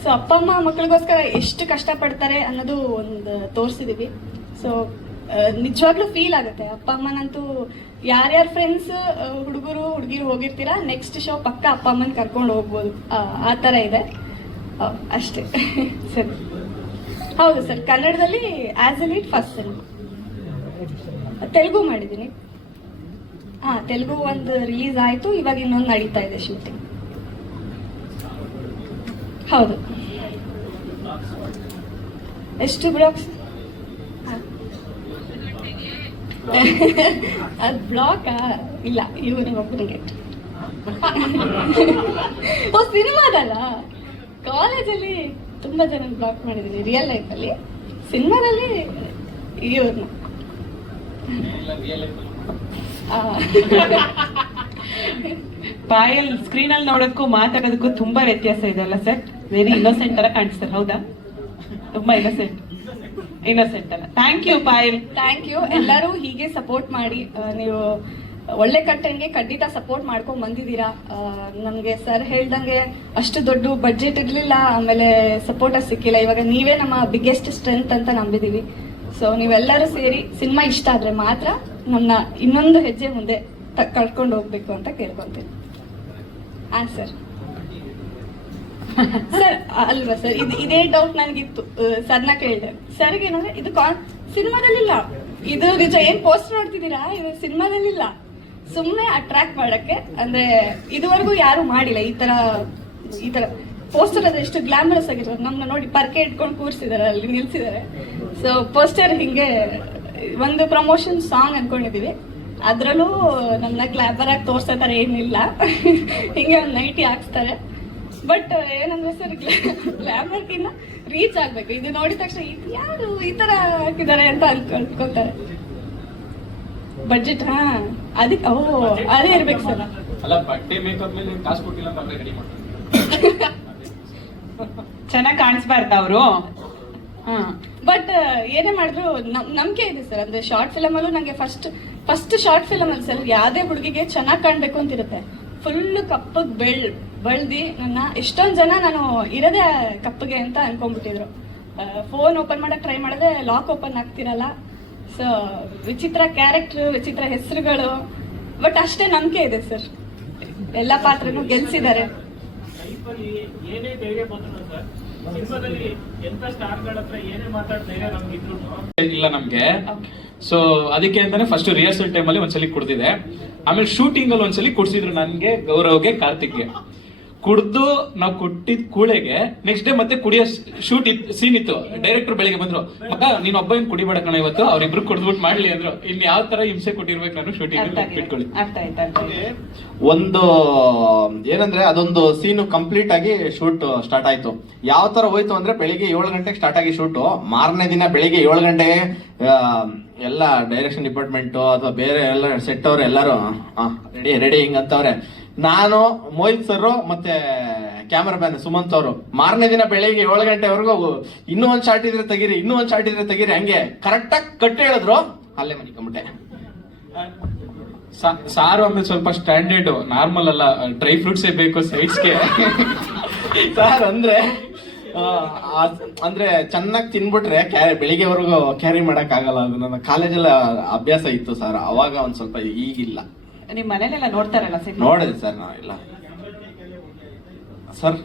ಸೊ ಅಪ್ಪ ಅಮ್ಮ ಮಕ್ಕಳಿಗೋಸ್ಕರ ಎಷ್ಟು ಕಷ್ಟಪಡ್ತಾರೆ ಅನ್ನೋದು ಒಂದು ತೋರಿಸಿದೀವಿ. ಸೊ ನಿಜವಾಗ್ಲೂ ಫೀಲ್ ಆಗುತ್ತೆ. ಅಪ್ಪ ಅಮ್ಮನಂತೂ ಯಾರ್ಯಾರ ಫ್ರೆಂಡ್ಸ್ ಹುಡುಗರು ಹುಡುಗಿರು ಹೋಗಿರ್ತೀರಾ, ನೆಕ್ಸ್ಟ್ ಶೋ ಪಕ್ಕ ಅಪ್ಪ ಅಮ್ಮನ ಕರ್ಕೊಂಡು ಹೋಗ್ಬೋದು. ಆ ಥರ ಇದೆ ಅಷ್ಟೇ. ಸರಿ, ಹೌದು ಸರ್. ಕನ್ನಡದಲ್ಲಿ as A lead first cinema. Telugu ಮಾಡಿದ್ದೀನಿ. ತೆಲುಗು ಒಂದು ರಿಲೀಸ್ ಆಯಿತು. ಇವಾಗ ಇನ್ನೊಂದು ನಡೀತಾ ಇದೆ ಶೂಟಿಂಗ್. ಹೌದು. ಎಷ್ಟು ಬ್ಲಾಗ್ಸ್? ಅದು ಬ್ಲಾಕಾ? ಇಲ್ಲ, ಇವನಿಗೆ ಒಬ್ಬನಿಗೆ. ಓ, ಸಿನಿಮಾದಲ್ಲ. ಕಾಲೇಜಲ್ಲಿ ತುಂಬಾ ಜನ ಬ್ಲಾಕ್ ಮಾಡಿದ್ದೀನಿ, ರಿಯಲ್ ಲೈಫಲ್ಲಿ. ಸಿನಿಮಾದಲ್ಲಿ ಇವ್ರನ್ನ ಪಾಯಲ್ ಸ್ಕ್ರೀನ್ ಅಲ್ಲಿ ನೋಡೋದಕ್ಕೂ ಮಾತಾಡೋದಕ್ಕೂ ತುಂಬಾ ವ್ಯತ್ಯಾಸ ಇದೆ ಅಲ್ಲ ಸರ್? ವೆರಿ ಇನ್ನೋಸೆಂಟ್ ತರ ಕಾಣಿಸ್ತಾರೆ, ಹೌದಾ? ತುಂಬಾ ಇನ್ನೋಸೆಂಟ್ ಅಲ್ಲ. Thank you Payal. Thank you. ಎಲ್ಲರೂ ಹೀಗೆ ಸಪೋರ್ಟ್ ಮಾಡಿ. ನೀವು ಒಳ್ಳೆ ಕಂಟೆಂಟ್ಗೆ ಖಂಡಿತ ಸಪೋರ್ಟ್ ಮಾಡ್ಕೊಂಡ್ ಬಂದಿದ್ದೀರಾ. ನಮಗೆ ಸರ್ ಹೇಳ್ದಂಗೆ ಅಷ್ಟು ದೊಡ್ಡ ಬಡ್ಜೆಟ್ ಇರಲಿಲ್ಲ, ಆಮೇಲೆ ಸಪೋರ್ಟ್ ಸಿಕ್ಕಿಲ್ಲ. ಇವಾಗ ನೀವೇ ನಮ್ಮ ಬಿಗ್ಗೆಸ್ಟ್ ಸ್ಟ್ರೆಂತ್ ಅಂತ ನಂಬಿದೀವಿ. ಸೊ ನೀವೆಲ್ಲರೂ ಸೇರಿ ಸಿನಿಮಾ ಇಷ್ಟ ಆದ್ರೆ ಮಾತ್ರ ನಮ್ಮನ್ನ ಇನ್ನೊಂದು ಹೆಜ್ಜೆ ಮುಂದೆ ಕರ್ಕೊಂಡು ಹೋಗ್ಬೇಕು ಅಂತ ಕೇಳ್ಕೊಂತೀನಿ. ಹಾಂ ಸರ್. ಸರ್ ಅಲ್ವಾ ಸರ್, ಇದೇ ಡೌಟ್ ನನಗಿತ್ತು. ಸರ್ನ ಕೇಳಿದೆ. ಸರ್ಗೆ ಏನಂದ್ರೆ ಇದು ಸಿನಿಮಾದಲ್ಲಿಲ್ಲ, ಇದು ನಿಜ. ಏನ್ ಪೋಸ್ಟ್ ನೋಡ್ತಿದ್ದೀರಾ, ಇದು ಸಿನಿಮಾದಲ್ಲಿಲ್ಲ. ಸುಮ್ಮನೆ ಅಟ್ರಾಕ್ಟ್ ಮಾಡಕ್ಕೆ, ಅಂದ್ರೆ ಇದುವರೆಗೂ ಯಾರು ಮಾಡಿಲ್ಲ ಈ ತರ ಪೋಸ್ಟರ್. ಅದು ಎಷ್ಟು ಗ್ಲಾಮರಸ್ ಆಗಿರೋದು. ನಮ್ನ ನೋಡಿ ಪರ್ಕೆ ಇಟ್ಕೊಂಡು ಕೂರಿಸಿದಾರೆ, ಅಲ್ಲಿ ನಿಲ್ಸಿದ್ದಾರೆ. ಸೊ ಪೋಸ್ಟರ್ ಹಿಂಗೆ ಒಂದು ಪ್ರಮೋಷನ್ ಸಾಂಗ್ ಅನ್ಕೊಂಡಿದೀವಿ. ಅದ್ರಲ್ಲೂ ನಮ್ಮನ್ನ ಗ್ಲಾಮರ್ ಆಗಿ ತೋರ್ಸೋ ತರ ಏನಿಲ್ಲ, ಹಿಂಗೆ ಒಂದು ನೈಟಿ ಹಾಕ್ಸ್ತಾರೆ. ಬಟ್ ಏನಂದ್ರೆ ಸರ್, ಗ್ಲಾಮರ್ಗಿನ್ನ ರೀಚ್ ಆಗ್ಬೇಕು. ಇದು ನೋಡಿದ ತಕ್ಷಣ ಇದು ಯಾರು ಈ ತರ ಹಾಕಿದ್ದಾರೆ ಅಂತ ಅನ್ಕೊಳ್ತಾರೆ. ಬಡ್ಜೆಟ್ ಅದಕ್ಕೆ ಅದೇ ಇರ್ಬೇಕು ಸರ್. ಅಲ್ಲ, ಬಟ್ಟೆ ಮೇಕಪ್ ಮೇಲೆ ಕಾಸು ಕೊಟ್ಟಿಲ್ಲ ಅಂತ ಅವ್ರೆ ರೆಡಿ ಮಾಡ್ತಾರೆ. ಚೆನ್ನಾಗಿ ಕಾಣಿಸ್ಬಾರ್ದ ಅವರು. ಬಟ್ ಏನೇ ಮಾಡಿದ್ರು ನಂಬಿಕೆ ಇದೆ ಸರ್. ಅಂದ್ರೆ ಶಾರ್ಟ್ ಫಿಲಮ್ ಅಲ್ಲೂ ನಂಗೆ ಫಸ್ಟ್ ಶಾರ್ಟ್ ಫಿಲಮ್ ಅಲ್ಲಿ ಸರ್ ಯಾವ್ದೇ ಹುಡುಗಿಗೆ ಚೆನ್ನಾಗಿ ಕಾಣ್ಬೇಕು ಅಂತಿರುತ್ತೆ. ಫುಲ್ ಕಪ್ಪಗ್ ಬೆಳ್ದಿ ನನ್ನ ಎಷ್ಟೊಂದ್ ಜನ ನಾನು ಇರೋದೇ ಕಪ್ಪಗೆ ಅಂತ ಅನ್ಕೊಂಡ್ಬಿಟ್ಟಿದ್ರು. ಫೋನ್ ಓಪನ್ ಮಾಡಕ್ ಟ್ರೈ ಮಾಡಿದ್ರೆ ಲಾಕ್ ಓಪನ್ ಆಗ್ತಿರಲ್ಲ. ಸೊ ವಿಚಿತ್ರ ಕ್ಯಾರೆಕ್ಟರ್, ವಿಚಿತ್ರ ಹೆಸರುಗಳು. ಬಟ್ ಅಷ್ಟೇ ನಂಬಿಕೆ ಇದೆ ಸರ್. ಎಲ್ಲಾ ಪಾತ್ರನೂ ಗೆಲ್ಸಿದ್ದಾರೆ. ಏನೇ ಧೈರ್ಯ ಬಂದ್ರು ಸರ್, ಸಿನಿಮಾದಲ್ಲಿ ಎಂತ ಸ್ಟಾರ್ಗಳ ಹತ್ರ ಏನೇ ಮಾತಾಡ್ ಧೈರ್ಯ ನಮ್ಗಿದ್ರು ಇಲ್ಲ ನಮ್ಗೆ. ಸೊ ಅದಕ್ಕೆ ಅಂತಾನೆ ಫಸ್ಟ್ ರಿಹರ್ಸಲ್ ಟೈಮ್ ಅಲ್ಲಿ ಒಂದ್ಸಲಿ ಕುಡ್ದಿದೆ. ಆಮೇಲೆ ಶೂಟಿಂಗ್ ಅಲ್ಲಿ ಒಂದ್ಸಲಿ ಕುಡ್ಸಿದ್ರು ನನ್ಗೆ, ಗೌರವ್ಗೆ, ಕಾರ್ತಿಕ್ಗೆ. ಕುಡ್ದು ನಾವು ಕೊಟ್ಟಿದ್ ಕೂಳೆಗೆ ನೆಕ್ಸ್ಟ್ ಡೇ ಮತ್ತೆ ಕುಡಿಯೋ ಶೂಟ್ ಸೀನ್ ಇತ್ತು. ಡೈರೆಕ್ಟರ್ ಬೆಳಿಗ್ಗೆ ಬಂದ್ರು, ಮಗ ನೀನ್ ಒಬ್ಬ ಏನ್ ಕುಡಿಬೇಡ ಕಣ ಇವತ್ತು, ಅವ್ರಿಬ್ರು ಕುಡ್ದ್ಬಿಟ್ಟು ಮಾಡ್ಲಿ ಅಂದ್ರು. ಇನ್ ಯಾವ ತರ ಹಿಂಸೆ ಕೊಟ್ಟಿರ್ಬೇಕು ನಾನು ಶೂಟಿಂಗ್ ಇಟ್ಕೊಳ್ಳಿ. ಒಂದು ಏನಂದ್ರೆ ಅದೊಂದು ಸೀನು ಕಂಪ್ಲೀಟ್ ಆಗಿ ಶೂಟ್ ಸ್ಟಾರ್ಟ್ ಆಯ್ತು. ಯಾವ ತರ ಹೋಯ್ತು ಅಂದ್ರೆ ಬೆಳಿಗ್ಗೆ 7 ಗಂಟೆಗೆ ಸ್ಟಾರ್ಟ್ ಆಗಿ ಶೂಟು. ಮಾರನೇ ದಿನ ಬೆಳಿಗ್ಗೆ 7 ಗಂಟೆಗೆ ಎಲ್ಲ ಡೈರೆಕ್ಷನ್ ಡಿಪಾರ್ಟ್ಮೆಂಟ್ ಅಥವಾ ಬೇರೆ ಎಲ್ಲ ಸೆಟ್ ಅವ್ರು ಎಲ್ಲರೂ ರೆಡಿ ಹಿಂಗಂತವ್ರೆ. ನಾನು, ಮೋಹಿತ್ ಸರ್ ಮತ್ತೆ ಕ್ಯಾಮರಾಮ್ಯಾನ್ ಸುಮಂತ್ ಅವರು ಮಾರನೇ ದಿನ ಬೆಳಿಗ್ಗೆ 7 ಗಂಟೆವರೆಗೂ ಇನ್ನೂ ಒಂದ್ ಶಾರ್ಟ್ ಇದ್ರೆ ತೆಗೀರಿ, ಇನ್ನೂ ಒಂದ್ ಶಾರ್ಟ್ ಇದ್ರೆ ತೆಗೀರಿ, ಹಂಗೆ ಕರೆಕ್ಟ್ ಆಗಿ ಕಟ್ಟಿ ಹೇಳಿದ್ರು. ಅಲ್ಲೇ ಮನಿಕೊಂಬಿಟ್ಟೆ. ಸಾರು ಆಮೇಲೆ ಸ್ವಲ್ಪ ಸ್ಟ್ಯಾಂಡರ್ಡ್, ನಾರ್ಮಲ್ ಅಲ್ಲ, ಡ್ರೈ ಫ್ರೂಟ್ಸ್ ಬೇಕು ಸೈಡ್ಸ್ಗೆ. ಸರ್ ಅಂದ್ರೆ ಚೆನ್ನಾಗಿ ತಿನ್ಬಿಟ್ರೆ ಬೆಳಿಗ್ಗೆವರೆಗೂ ಕ್ಯಾರಿ ಮಾಡಕ್ ಆಗಲ್ಲ. ಅದು ನನ್ನ ಕಾಲೇಜಲ್ಲ ಅಭ್ಯಾಸ ಇತ್ತು ಸರ್, ಅವಾಗ ಒಂದ್ ಸ್ವಲ್ಪ. ಈಗಿಲ್ಲ. ನಿಮ್ ಮನೇಲೆಲ್ಲ ನೋಡ್ತಾರಲ್ಲ ಸರ್? ನೋಡಿದೆ ಸರ್ ನಾವೆಲ್ಲ. ಸರ್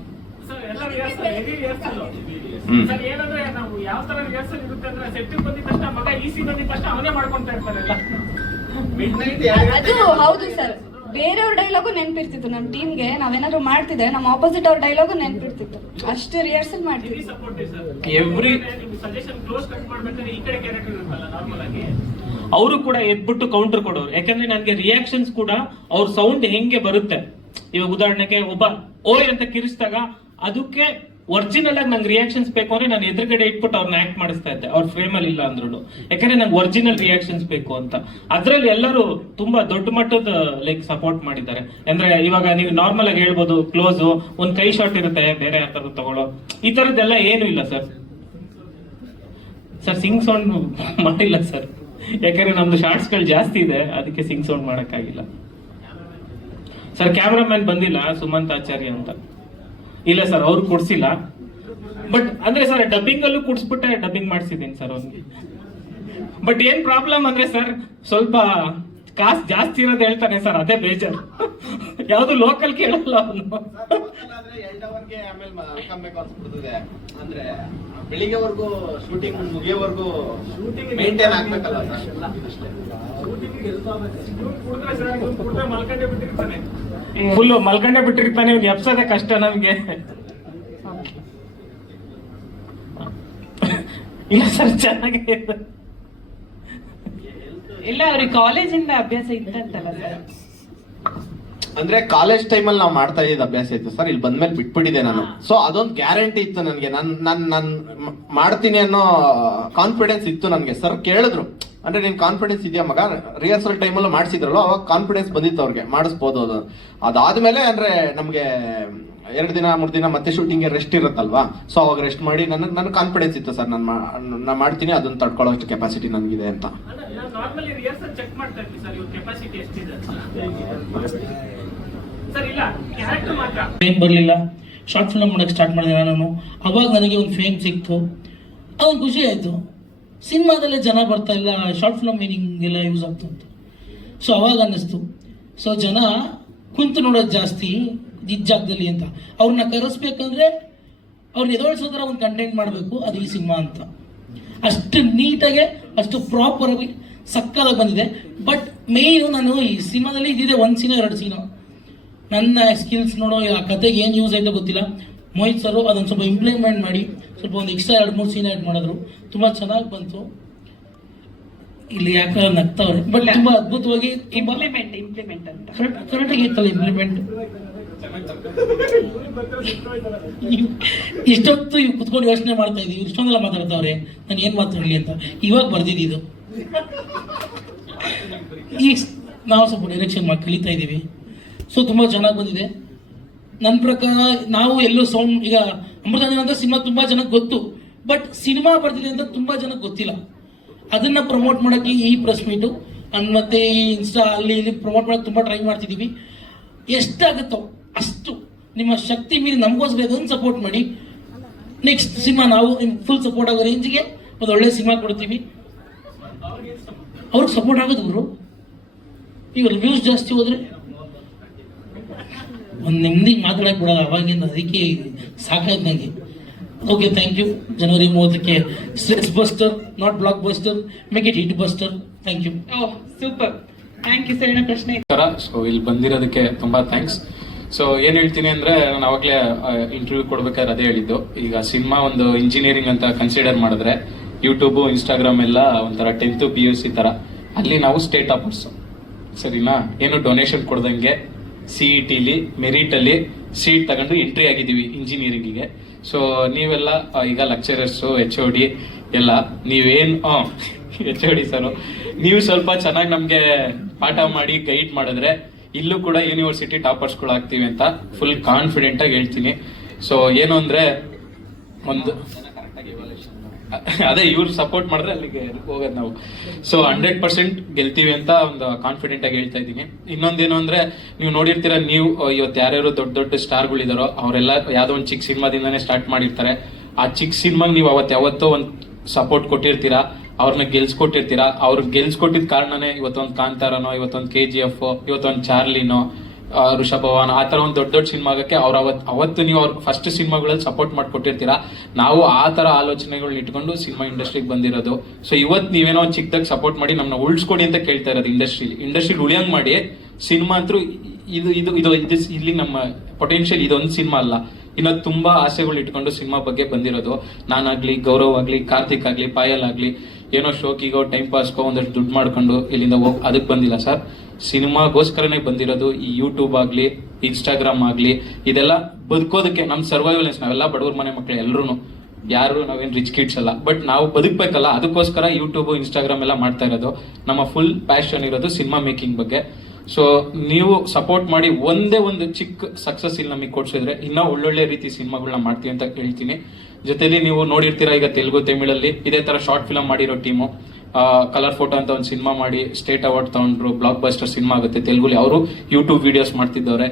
ಏನಂದ್ರೆ ನಾವು ಯಾವ ತರ ರಿಹರ್ಸಲ್ ಇರುತ್ತೆ ಅಂದ್ರೆ, ಸೆಟ್ ಬಂದಿದ ತಕ್ಷಣ ಮಗ ಈ ಸೀನ್ ಬಂದಿದ ತಕ್ಷಣ ಅವನೇ ಮಾಡ್ಕೊಂತ ಇರ್ತಾರಲ್ಲ. ಅದು ಹೌದು ಸರ್. ಬೇರೆಯವ್ರ ಡೈಲಾಗು ನೆನ್ಪಿರ್ತಿತ್ತು ನಮ್ ಟೀಮ್ಗೆ. ನಾವೇನಾದ್ರು ಮಾಡ್ತಿದ್ರೆ ನಮ್ಮ ಆಪೋಸಿಟ್ ಅವ್ರ ಡೈಲಾಗು ನೆನ್ಪಿರ್ತಿತ್ತು. ಅಷ್ಟು ರಿಹರ್ಸಲ್ ಮಾಡ್ತಿದ್ವಿ. ಎವ್ರಿ ಸಜೆಷನ್ ಕ್ಲೋಸ್ ಕಟ್ ಮಾಡ್ಬೇಕಾದ್ರೆ ಈ ಕಡೆ ಕ್ಯಾರೆಕ್ಟರ್ ಇರುತ್ತಲ್ಲ ನಾರ್ಮಲ್ ಆಗಿ, ಅವರು ಕೂಡ ಎದ್ಬಿಟ್ಟು ಕೌಂಟರ್ ಕೊಡೋರು. ಯಾಕಂದ್ರೆ ನನಗೆ ರಿಯಾಕ್ಷನ್ಸ್ ಕೂಡ ಅವ್ರ ಸೌಂಡ್ ಹೆಂಗೆ ಬರುತ್ತೆ. ಇವಾಗ ಉದಾಹರಣೆಗೆ ಒಬ್ಬ ಓಯ್ ಅಂತ ಕಿರಿಸಿದಾಗ ಅದಕ್ಕೆ ಒರಿಜಿನಲ್ ಆಗಿ ನಂಗೆ ರಿಯಾಕ್ಷನ್ಸ್ ಬೇಕು ಅಂದ್ರೆ ನಾನು ಎದುರುಗಡೆ ಇಟ್ಬಿಟ್ಟು ಅವ್ರನ್ನ ಆಕ್ಟ್ ಮಾಡಿಸ್ತಾ ಇದ್ದೆ, ಅವ್ರ ಫ್ರೇಮ್ ಅಲ್ಲಿ ಇಲ್ಲ ಅಂದ್ರು. ಯಾಕಂದ್ರೆ ನಂಗೆ ಒರಿಜಿನಲ್ ರಿಯಾಕ್ಷನ್ಸ್ ಬೇಕು ಅಂತ. ಅದ್ರಲ್ಲಿ ಎಲ್ಲರೂ ತುಂಬಾ ದೊಡ್ಡ ಮಟ್ಟದ ಲೈಕ್ ಸಪೋರ್ಟ್ ಮಾಡಿದ್ದಾರೆ. ಅಂದ್ರೆ ಇವಾಗ ನೀವು ನಾರ್ಮಲ್ ಆಗಿ ಹೇಳ್ಬೋದು, ಕ್ಲೋಸ್ ಒಂದ್ ಕೈ ಶಾಟ್ ಇರುತ್ತೆ, ಬೇರೆ ಯಾವ ತರ ತಗೊಳ್ಳೋ, ಈ ತರದ್ದೆಲ್ಲ ಏನು ಇಲ್ಲ ಸರ್. ಸಿಂಗ್ ಸೌಂಡ್ ಮಾಡಿಲ್ಲ ಸರ್, ಯಾಕಂದ್ರೆ ನಮ್ದು ಶಾರ್ಟ್ಸ್ ಗಳು ಜಾಸ್ತಿ ಇದೆ, ಅದಕ್ಕೆ ಸಿಂಗ್ ಸೌಂಡ್ ಮಾಡಕ್ಕಾಗಿಲ್ಲ ಸರ್. ಕ್ಯಾಮ್ರಾಮನ್ ಬಂದಿಲ್ಲ ಸುಮಂತ್ ಆಚಾರ್ಯ ಅಂತ. ಇಲ್ಲ ಸರ್, ಅವ್ರು ಕೊಡ್ಸಿಲ್ಲ. ಬಟ್ ಅಂದ್ರೆ ಸರ್ ಡಬ್ಬಿಂಗ್ ಅಲ್ಲೂ ಕುಡ್ಸ್ಬಿಟ್ಟೆ ಡಬ್ಬಿಂಗ್ ಮಾಡಿಸಿದ್ದೀನಿ ಸರ್ ಅವ್ನಿಗೆ. ಬಟ್ ಏನ್ ಪ್ರಾಬ್ಲಮ್ ಅಂದ್ರೆ ಸರ್, ಸ್ವಲ್ಪ ಕಾಸು ಜಾಸ್ತಿ ಇರೋದು ಹೇಳ್ತಾನೆ ಸರ್, ಅದೇ ಬೇಜಾರು. ಯಾವ್ದು ಲೋಕಲ್ ಕೇಳಲ್ಲ ಅವನು. ಅಂದ್ರೆ ಬೆಳಿಗ್ಗೆವರೆಗೂ ಶೂಟಿಂಗ್ ಮುಗಿಯೋವರೆಗೂ ಮೇಂಟೈನ್ ಆಗ್ಬೇಕಲ್ಲ ಫುಲ್ ಮಲ್ಕಂಡೆ ಬಿಟ್ಟಿರ್ತಾನೆ, ಇವ್ನು ಎಪ್ಸೋದೇ ಕಷ್ಟ ನಮ್ಗೆ. ಇಲ್ಲ ಸರ್, ಚೆನ್ನಾಗಿದೆ. ಇಲ್ಲ ಅವ್ರಿಗೆ ಕಾಲೇಜಿಂದ ಅಭ್ಯಾಸ ಇತ್ತಂತಲ್ಲ ಸರ್. ಅಂದ್ರೆ ಕಾಲೇಜ್ ಟೈಮಲ್ಲಿ ನಾವು ಮಾಡ್ತಾ ಇದ್ದ ಅಭ್ಯಾಸ ಇತ್ತು ಸರ್, ಇಲ್ಲಿ ಬಂದ್ಮೇಲೆ ಬಿಟ್ಬಿಟ್ಟಿದೆ ನಾನು. ಸೊ ಅದೊಂದು ಗ್ಯಾರಂಟಿ ಇತ್ತು ನನಗೆ, ನಾನು ಮಾಡ್ತೀನಿ ಅನ್ನೋ ಕಾನ್ಫಿಡೆನ್ಸ್ ಇತ್ತು ನನಗೆ. ಸರ್ ಕೇಳಿದ್ರು, ಅಂದ್ರೆ ನಿನ್ ಕಾನ್ಫಿಡೆನ್ಸ್ ಇದೆಯಾ ಮಗ, ರಿಹರ್ಸಲ್ ಟೈಮಲ್ಲೂ ಮಾಡಿಸಿದ್ರಲ್ಲ ಅವಾಗ ಕಾನ್ಫಿಡೆನ್ಸ್ ಬಂದಿತ್ತು ಅವ್ರಿಗೆ, ಮಾಡಿಸ್ಬೋದು ಅದು. ಅದಾದ್ಮೇಲೆ ಅಂದ್ರೆ ನಮ್ಗೆ 2 ದಿನ 3 ದಿನ ಮತ್ತೆ ಶೂಟಿಂಗ್ ರೆಸ್ಟ್ ಇರುತ್ತಲ್ವಾ, ಸೊ ಅವಾಗ ರೆಸ್ಟ್ ಮಾಡಿ ನನಗೆ ಕಾನ್ಫಿಡೆನ್ಸ್ ಇತ್ತು ಸರ್, ನಾನು ಮಾಡ್ತೀನಿ, ಅದನ್ನ ತಡ್ಕೊಳ್ಳೋ ಅಷ್ಟು ಕೆಪಾಸಿಟಿ ನನಗಿದೆ ಅಂತ. ನಾರ್ಮಲಿ ರಿಹರ್ಸಲ್ ಚೆಕ್ ಮಾಡ್ತಾ ಇದ್ವಿ ಸರ್, ಇವ್ರ ಕೆಪಾಸಿಟಿ ಎಷ್ಟಿದೆ ಸರ್. ಇಲ್ಲ ಕ್ಯಾರೆಕ್ಟರ್ ಮಾತ್ರ ಫೇಮ್ ಬರಲಿಲ್ಲ, ಶಾರ್ಟ್ ಫಿಲ್ಮ್ ಮಾಡೋಕ್ಕೆ ಸ್ಟಾರ್ಟ್ ಮಾಡಿದೆ ನಾನು. ಅವಾಗ ನನಗೆ ಒಂದು ಫೇಮ್ ಸಿಕ್ತು, ಅದೊಂದು ಖುಷಿ ಆಯಿತು. ಸಿನಿಮಾದಲ್ಲೇ ಜನ ಬರ್ತಾ ಇಲ್ಲ, ಶಾರ್ಟ್ ಫಿಲ್ಮ್ ಮೀನಿಂಗೆಲ್ಲ ಯೂಸ್ ಆಗ್ತು ಅಂತ. ಸೊ ಅವಾಗ ಅನ್ನಿಸ್ತು, ಸೊ ಜನ ಕುಂತು ನೋಡೋದು ಜಾಸ್ತಿ ಇದ್ದ ಜಾಗದಲ್ಲಿ ಅಂತ. ಅವ್ರನ್ನ ಕರೆಸ್ಬೇಕಂದ್ರೆ ಅವ್ರು ಎದೊಳ್ಸೋದ್ರ ಒಂದು ಕಂಟೆಂಟ್ ಮಾಡಬೇಕು, ಅದು ಈ ಸಿನಿಮಾ ಅಂತ. ಅಷ್ಟು ನೀಟಾಗೆ, ಅಷ್ಟು ಪ್ರಾಪರಾಗಿ ಸಕ್ಕದಾಗಿ ಬಂದಿದೆ. ಬಟ್ ಮೇಯ್ನು ನಾನು ಈ ಸಿನಿಮಾದಲ್ಲಿ ಇದಿದೆ 1 ಸೀನೋ 2 ಸೀನೋ, ನನ್ನ ಸ್ಕಿಲ್ಸ್ ನೋಡೋ ಆ ಕತೆಗೆ ಏನು ಯೂಸ್ ಆಯಿತೋ ಗೊತ್ತಿಲ್ಲ. ಮೋಹಿತ್ ಸರು ಅದನ್ನು ಸ್ವಲ್ಪ ಇಂಪ್ಲಿಮೆಂಟ್ ಮಾಡಿ ಸ್ವಲ್ಪ ಒಂದು ಎಕ್ಸ್ಟ್ರಾ 2-3 ಸೀನ್ ಆ್ಯಡ್ ಮಾಡಿದ್ರು, ತುಂಬ ಚೆನ್ನಾಗಿ ಬಂತು. ಇಲ್ಲಿ ಯಾಕೆ ನಗ್ತಾವ್ರೆ, ಬಟ್ ತುಂಬ ಅದ್ಭುತವಾಗಿ ಇಂಪ್ಲಿಮೆಂಟ್ ಅಂತ ಕರೆಕ್ಟಾಗಿ ಇತ್ತಲ್ಲ ಇಂಪ್ಲಿಮೆಂಟ್. ಇಷ್ಟೊತ್ತು ಇವ್ ಕುತ್ಕೊಂಡು ಯೋಚನೆ ಮಾಡ್ತಾ ಇದೀವಿ, ಇಷ್ಟೊಂದೆಲ್ಲ ಮಾತಾಡ್ತಾವ್ರೆ, ನಾನು ಏನು ಮಾತಾಡಲಿ ಅಂತ. ಇವಾಗ ಬರ್ದಿದ್ದು ಈಗ ನಾವು ಸ್ವಲ್ಪ ಡೈರೆಕ್ಷನ್ ಮಾಡಿ ಕಲಿತಾ ಇದ್ದೀವಿ. ಸೊ ತುಂಬ ಚೆನ್ನಾಗಿ ಬಂದಿದೆ ನನ್ನ ಪ್ರಕಾರ. ನಾವು ಎಲ್ಲೋ ಸೌಂಡ್, ಈಗ ಅಮೃತಾಂಜನ ಅಂತ ಸಿನಿಮಾ ತುಂಬ ಜನಕ್ಕೆ ಗೊತ್ತು, ಬಟ್ ಸಿನಿಮಾ ಬರ್ತಿದೆ ಅಂತ ತುಂಬ ಜನಕ್ಕೆ ಗೊತ್ತಿಲ್ಲ. ಅದನ್ನು ಪ್ರಮೋಟ್ ಮಾಡೋಕ್ಕೆ ಈ ಪ್ರೆಸ್ ಮೀಟು ಮತ್ತು ಈ ಇನ್ಸ್ಟಾ ಅಲ್ಲಿ ಇಲ್ಲಿ ಪ್ರಮೋಟ್ ಮಾಡೋಕ್ಕೆ ತುಂಬ ಟ್ರೈ ಮಾಡ್ತಿದ್ದೀವಿ. ಎಷ್ಟಾಗುತ್ತೋ ಅಷ್ಟು ನಿಮ್ಮ ಶಕ್ತಿ ಮೀರಿ ನಮಗೋಸ್ಕರ ಅದನ್ನು ಸಪೋರ್ಟ್ ಮಾಡಿ. ನೆಕ್ಸ್ಟ್ ಸಿನಿಮಾ ನಾವು ಫುಲ್ ಸಪೋರ್ಟ್ ಆಗೋ ರೇಂಜಿಗೆ ಒಂದು ಒಳ್ಳೆ ಸಿನಿಮಾ ಕೊಡ್ತೀವಿ. ಅವ್ರಿಗೆ ಸಪೋರ್ಟ್ ಆಗೋದು ಗುರು. ಈಗ ರಿವ್ಯೂಸ್ ಜಾಸ್ತಿ ಹೋದರೆ ಒಂದು ನೆಮ್ಮದಿಗೆ ಮಾತಾಡಕ್ಕೆ ಬಿಡೋದು ಅವಾಗಿಂದ, ಅದಕ್ಕೆ ಸಾಕಾಯ್ತು ನನಗೆ. Okay, thank you. ಜನವರಿ 30ಕ್ಕೆ stress buster, not blockbuster, make it hit buster. Thank you. Oh super, thank you sir. ಏನೋ ಪ್ರಶ್ನೆ ಸೊ ಇಲ್ಲಿ ಬಂದಿರೋದಕ್ಕೆ ತುಂಬಾ ಥ್ಯಾಂಕ್ಸ್. ಸೊ ಏನ್ ಹೇಳ್ತೀನಿ ಅಂದ್ರೆ, ನಾನು ಅವಾಗಲೇ ಇಂಟರ್ವ್ಯೂ ಕೊಡ್ಬೇಕಾದ್ರೆ ಅದೇ ಹೇಳಿದ್ದು. ಈಗ ಸಿನಿಮಾ ಒಂದು ಇಂಜಿನಿಯರಿಂಗ್ ಅಂತ ಕನ್ಸಿಡರ್ ಮಾಡಿದ್ರೆ ಯೂಟ್ಯೂಬ್, ಇನ್ಸ್ಟಾಗ್ರಾಮ್ ಎಲ್ಲ ಒಂಥರ 10th PUC ತರ. ಅಲ್ಲಿ ನಾವು ಸ್ಟೇಟ್ ಟಾಪರ್ಸ್, ಸರಿನಾ? ಏನು ಡೊನೇಷನ್ ಕೊಡ್ದಂಗೆ CET-ಲಿ ಮೆರಿಟಲ್ಲಿ ಸೀಟ್ ತಗೊಂಡು ಎಂಟ್ರಿ ಆಗಿದ್ದೀವಿ ಇಂಜಿನಿಯರಿಂಗಿಗೆ. ಸೊ ನೀವೆಲ್ಲ ಈಗ ಲೆಕ್ಚರರ್ಸು, HOD ಎಲ್ಲ ನೀವೇನು HOD ಸರ್, ನೀವು ಸ್ವಲ್ಪ ಚೆನ್ನಾಗಿ ನಮಗೆ ಪಾಠ ಮಾಡಿ ಗೈಡ್ ಮಾಡಿದ್ರೆ ಇಲ್ಲೂ ಕೂಡ ಯೂನಿವರ್ಸಿಟಿ ಟಾಪರ್ಸ್ಗಳು ಆಗ್ತೀವಿ ಅಂತ ಫುಲ್ ಕಾನ್ಫಿಡೆಂಟ್ ಆಗಿ ಹೇಳ್ತೀನಿ. ಸೊ ಏನು ಅಂದ್ರೆ ಒಂದು ಅದೇ ಇವ್ರು ಸಪೋರ್ಟ್ ಮಾಡಿದ್ರೆ ಅಲ್ಲಿಗೆ ಹೋಗೋದು ನಾವು. ಸೊ 100% ಗೆಲ್ತೀವಿ ಅಂತ ಒಂದು ಕಾನ್ಫಿಡೆಂಟ್ ಆಗಿ ಹೇಳ್ತಾ ಇದ್ದೀನಿ. ಇನ್ನೊಂದೇನು ಅಂದ್ರೆ, ನೀವು ನೋಡಿರ್ತೀರ, ನೀವು ಇವತ್ತು ಯಾರ್ಯಾರು ದೊಡ್ಡ ದೊಡ್ಡ ಸ್ಟಾರ್ಗಳಿದಾರೋ ಅವರೆಲ್ಲ ಯಾವ್ದೋ ಒಂದು ಚಿಕ್ಕ ಸಿನಿಮಾದಿಂದಾನೇ ಸ್ಟಾರ್ಟ್ ಮಾಡಿರ್ತಾರೆ. ಆ ಚಿಕ್ಕ ಸಿನಿಮಾಗೆ ನೀವು ಯಾವತ್ತೋ ಒಂದು ಸಪೋರ್ಟ್ ಕೊಟ್ಟಿರ್ತೀರಾ, ಅವ್ರನ್ನ ಗೆಲ್ಸ್ಕೊಟ್ಟಿರ್ತೀರಾ. ಅವ್ರಿಗೆ ಗೆಲ್ಸ್ಕೊಟ್ಟಿದ ಕಾರಣನೇ ಇವತ್ತೊಂದು ಕಾಂತಾರನೋ, ಇವತ್ತೊಂದು KGF, ಇವತ್ತೊಂದು ಚಾರ್ಲಿನೋ, ಋಷಭವಾನ್, ಆ ತರ ಒಂದು ದೊಡ್ಡ ದೊಡ್ಡ ಸಿನಿಮಾ ಆಗಕ್ಕೆ ಅವತ್ತು ನೀವು ಅವ್ರ ಫಸ್ಟ್ ಸಿನಿಮಾಗಳಲ್ಲಿ ಸಪೋರ್ಟ್ ಮಾಡ್ಕೊಟ್ಟಿರ್ತೀರಾ. ನಾವು ಆ ತರ ಆಲೋಚನೆಗಳನ್ನ ಇಟ್ಕೊಂಡು ಸಿನಿಮಾ ಇಂಡಸ್ಟ್ರಿಗೆ ಬಂದಿರೋದು. ಸೊ ಇವತ್ತು ನೀವೇನೋ ಒಂದು ಚಿಕ್ಕದಾಗಿ ಸಪೋರ್ಟ್ ಮಾಡಿ ನಮ್ಮನ್ನ ಉಳಿಸ್ಕೊಡಿ ಅಂತ ಕೇಳ್ತಾ ಇರೋದು. ಇಂಡಸ್ಟ್ರಿ ಉಳಿಯಂಗ್ ಮಾಡಿ. ಸಿನಿಮಾ ಅಂತೂ ಇದು ಇಲ್ಲಿ ನಮ್ಮ ಪೊಟೆನ್ಶಿಯಲ್ ಇದೊಂದು ಸಿನಿಮಾ ಅಲ್ಲ, ಇನ್ನು ತುಂಬಾ ಆಸೆಗಳು ಇಟ್ಕೊಂಡು ಸಿನಿಮಾ ಬಗ್ಗೆ ಬಂದಿರೋದು. ನಾನಾಗ್ಲಿ, ಗೌರವ್ ಆಗ್ಲಿ, ಕಾರ್ತಿಕ್ ಆಗ್ಲಿ, ಪಾಯಲ್ ಆಗ್ಲಿ, ಏನೋ ಶೋಕಿಗೋ ಟೈಮ್ ಪಾಸ್ಗೋ ಒಂದಷ್ಟು ದುಡ್ಡು ಮಾಡ್ಕೊಂಡು ಇಲ್ಲಿಂದ ಹೋಗಿ ಅದಕ್ಕೆ ಬಂದಿಲ್ಲ ಸರ್. ಸಿನಿಮಾಗೋಸ್ಕರನೇ ಬಂದಿರೋದು. ಈ ಯೂಟ್ಯೂಬ್ ಆಗ್ಲಿ, ಇನ್ಸ್ಟಾಗ್ರಾಮ್ ಆಗ್ಲಿ, ಇದೆಲ್ಲ ಬದುಕೋದಕ್ಕೆ ನಮ್ಮ ಸರ್ವೈವಲೆನ್ಸ್. ನಾವೆಲ್ಲ ಬಡವ್ರ ಮನೆ ಮಕ್ಕಳು, ಎಲ್ಲರೂ ಯಾರು ನಾವೇನು ರಿಚ್ ಕಿಡ್ಸ್ ಅಲ್ಲ, ಬಟ್ ನಾವು ಬದುಕಬೇಕಲ್ಲ, ಅದಕ್ಕೋಸ್ಕರ ಯೂಟ್ಯೂಬ್, ಇನ್ಸ್ಟಾಗ್ರಾಮ್ ಎಲ್ಲ ಮಾಡ್ತಾ ಇರೋದು. ನಮ್ಮ ಫುಲ್ ಪ್ಯಾಷನ್ ಇರೋದು ಸಿನಿಮಾ ಮೇಕಿಂಗ್ ಬಗ್ಗೆ. ಸೊ ನೀವು ಸಪೋರ್ಟ್ ಮಾಡಿ ಒಂದೇ ಒಂದು ಚಿಕ್ಕ ಸಕ್ಸಸ್ ಇಲ್ಲಿ ನಮಗೆ ಕೊಡ್ಸಿದ್ರೆ ಇನ್ನೂ ಒಳ್ಳೊಳ್ಳೆ ರೀತಿ ಸಿನಿಮಾಗಳನ್ನ ಮಾಡ್ತೀವಿ ಅಂತ ಹೇಳ್ತೀನಿ. ಜೊತೆಲಿ ನೀವು ನೋಡಿರ್ತೀರಾ, ಈಗ ತೆಲುಗು, ತಮಿಳಲ್ಲಿ ಇದೇ ತರ ಶಾರ್ಟ್ ಫಿಲ್ಮ್ ಮಾಡಿರೋ ಟೀಮು ಕಲರ್ ಫೋಟೋ ಅಂತ ಒಂದು ಸಿನಿಮಾ ಮಾಡಿ ಸ್ಟೇಟ್ ಅವಾರ್ಡ್ ತಗೊಂಡ್ರು. ಬ್ಲಾಕ್ ಬಸ್ಟರ್ ಸಿನಿಮಾ ಆಗುತ್ತೆ ತೆಲುಗುಲಿ. ಅವರು ಯೂಟ್ಯೂಬ್ ವಿಡಿಯೋಸ್ ಮಾಡ್ತಿದ್ದವ್ರೆ.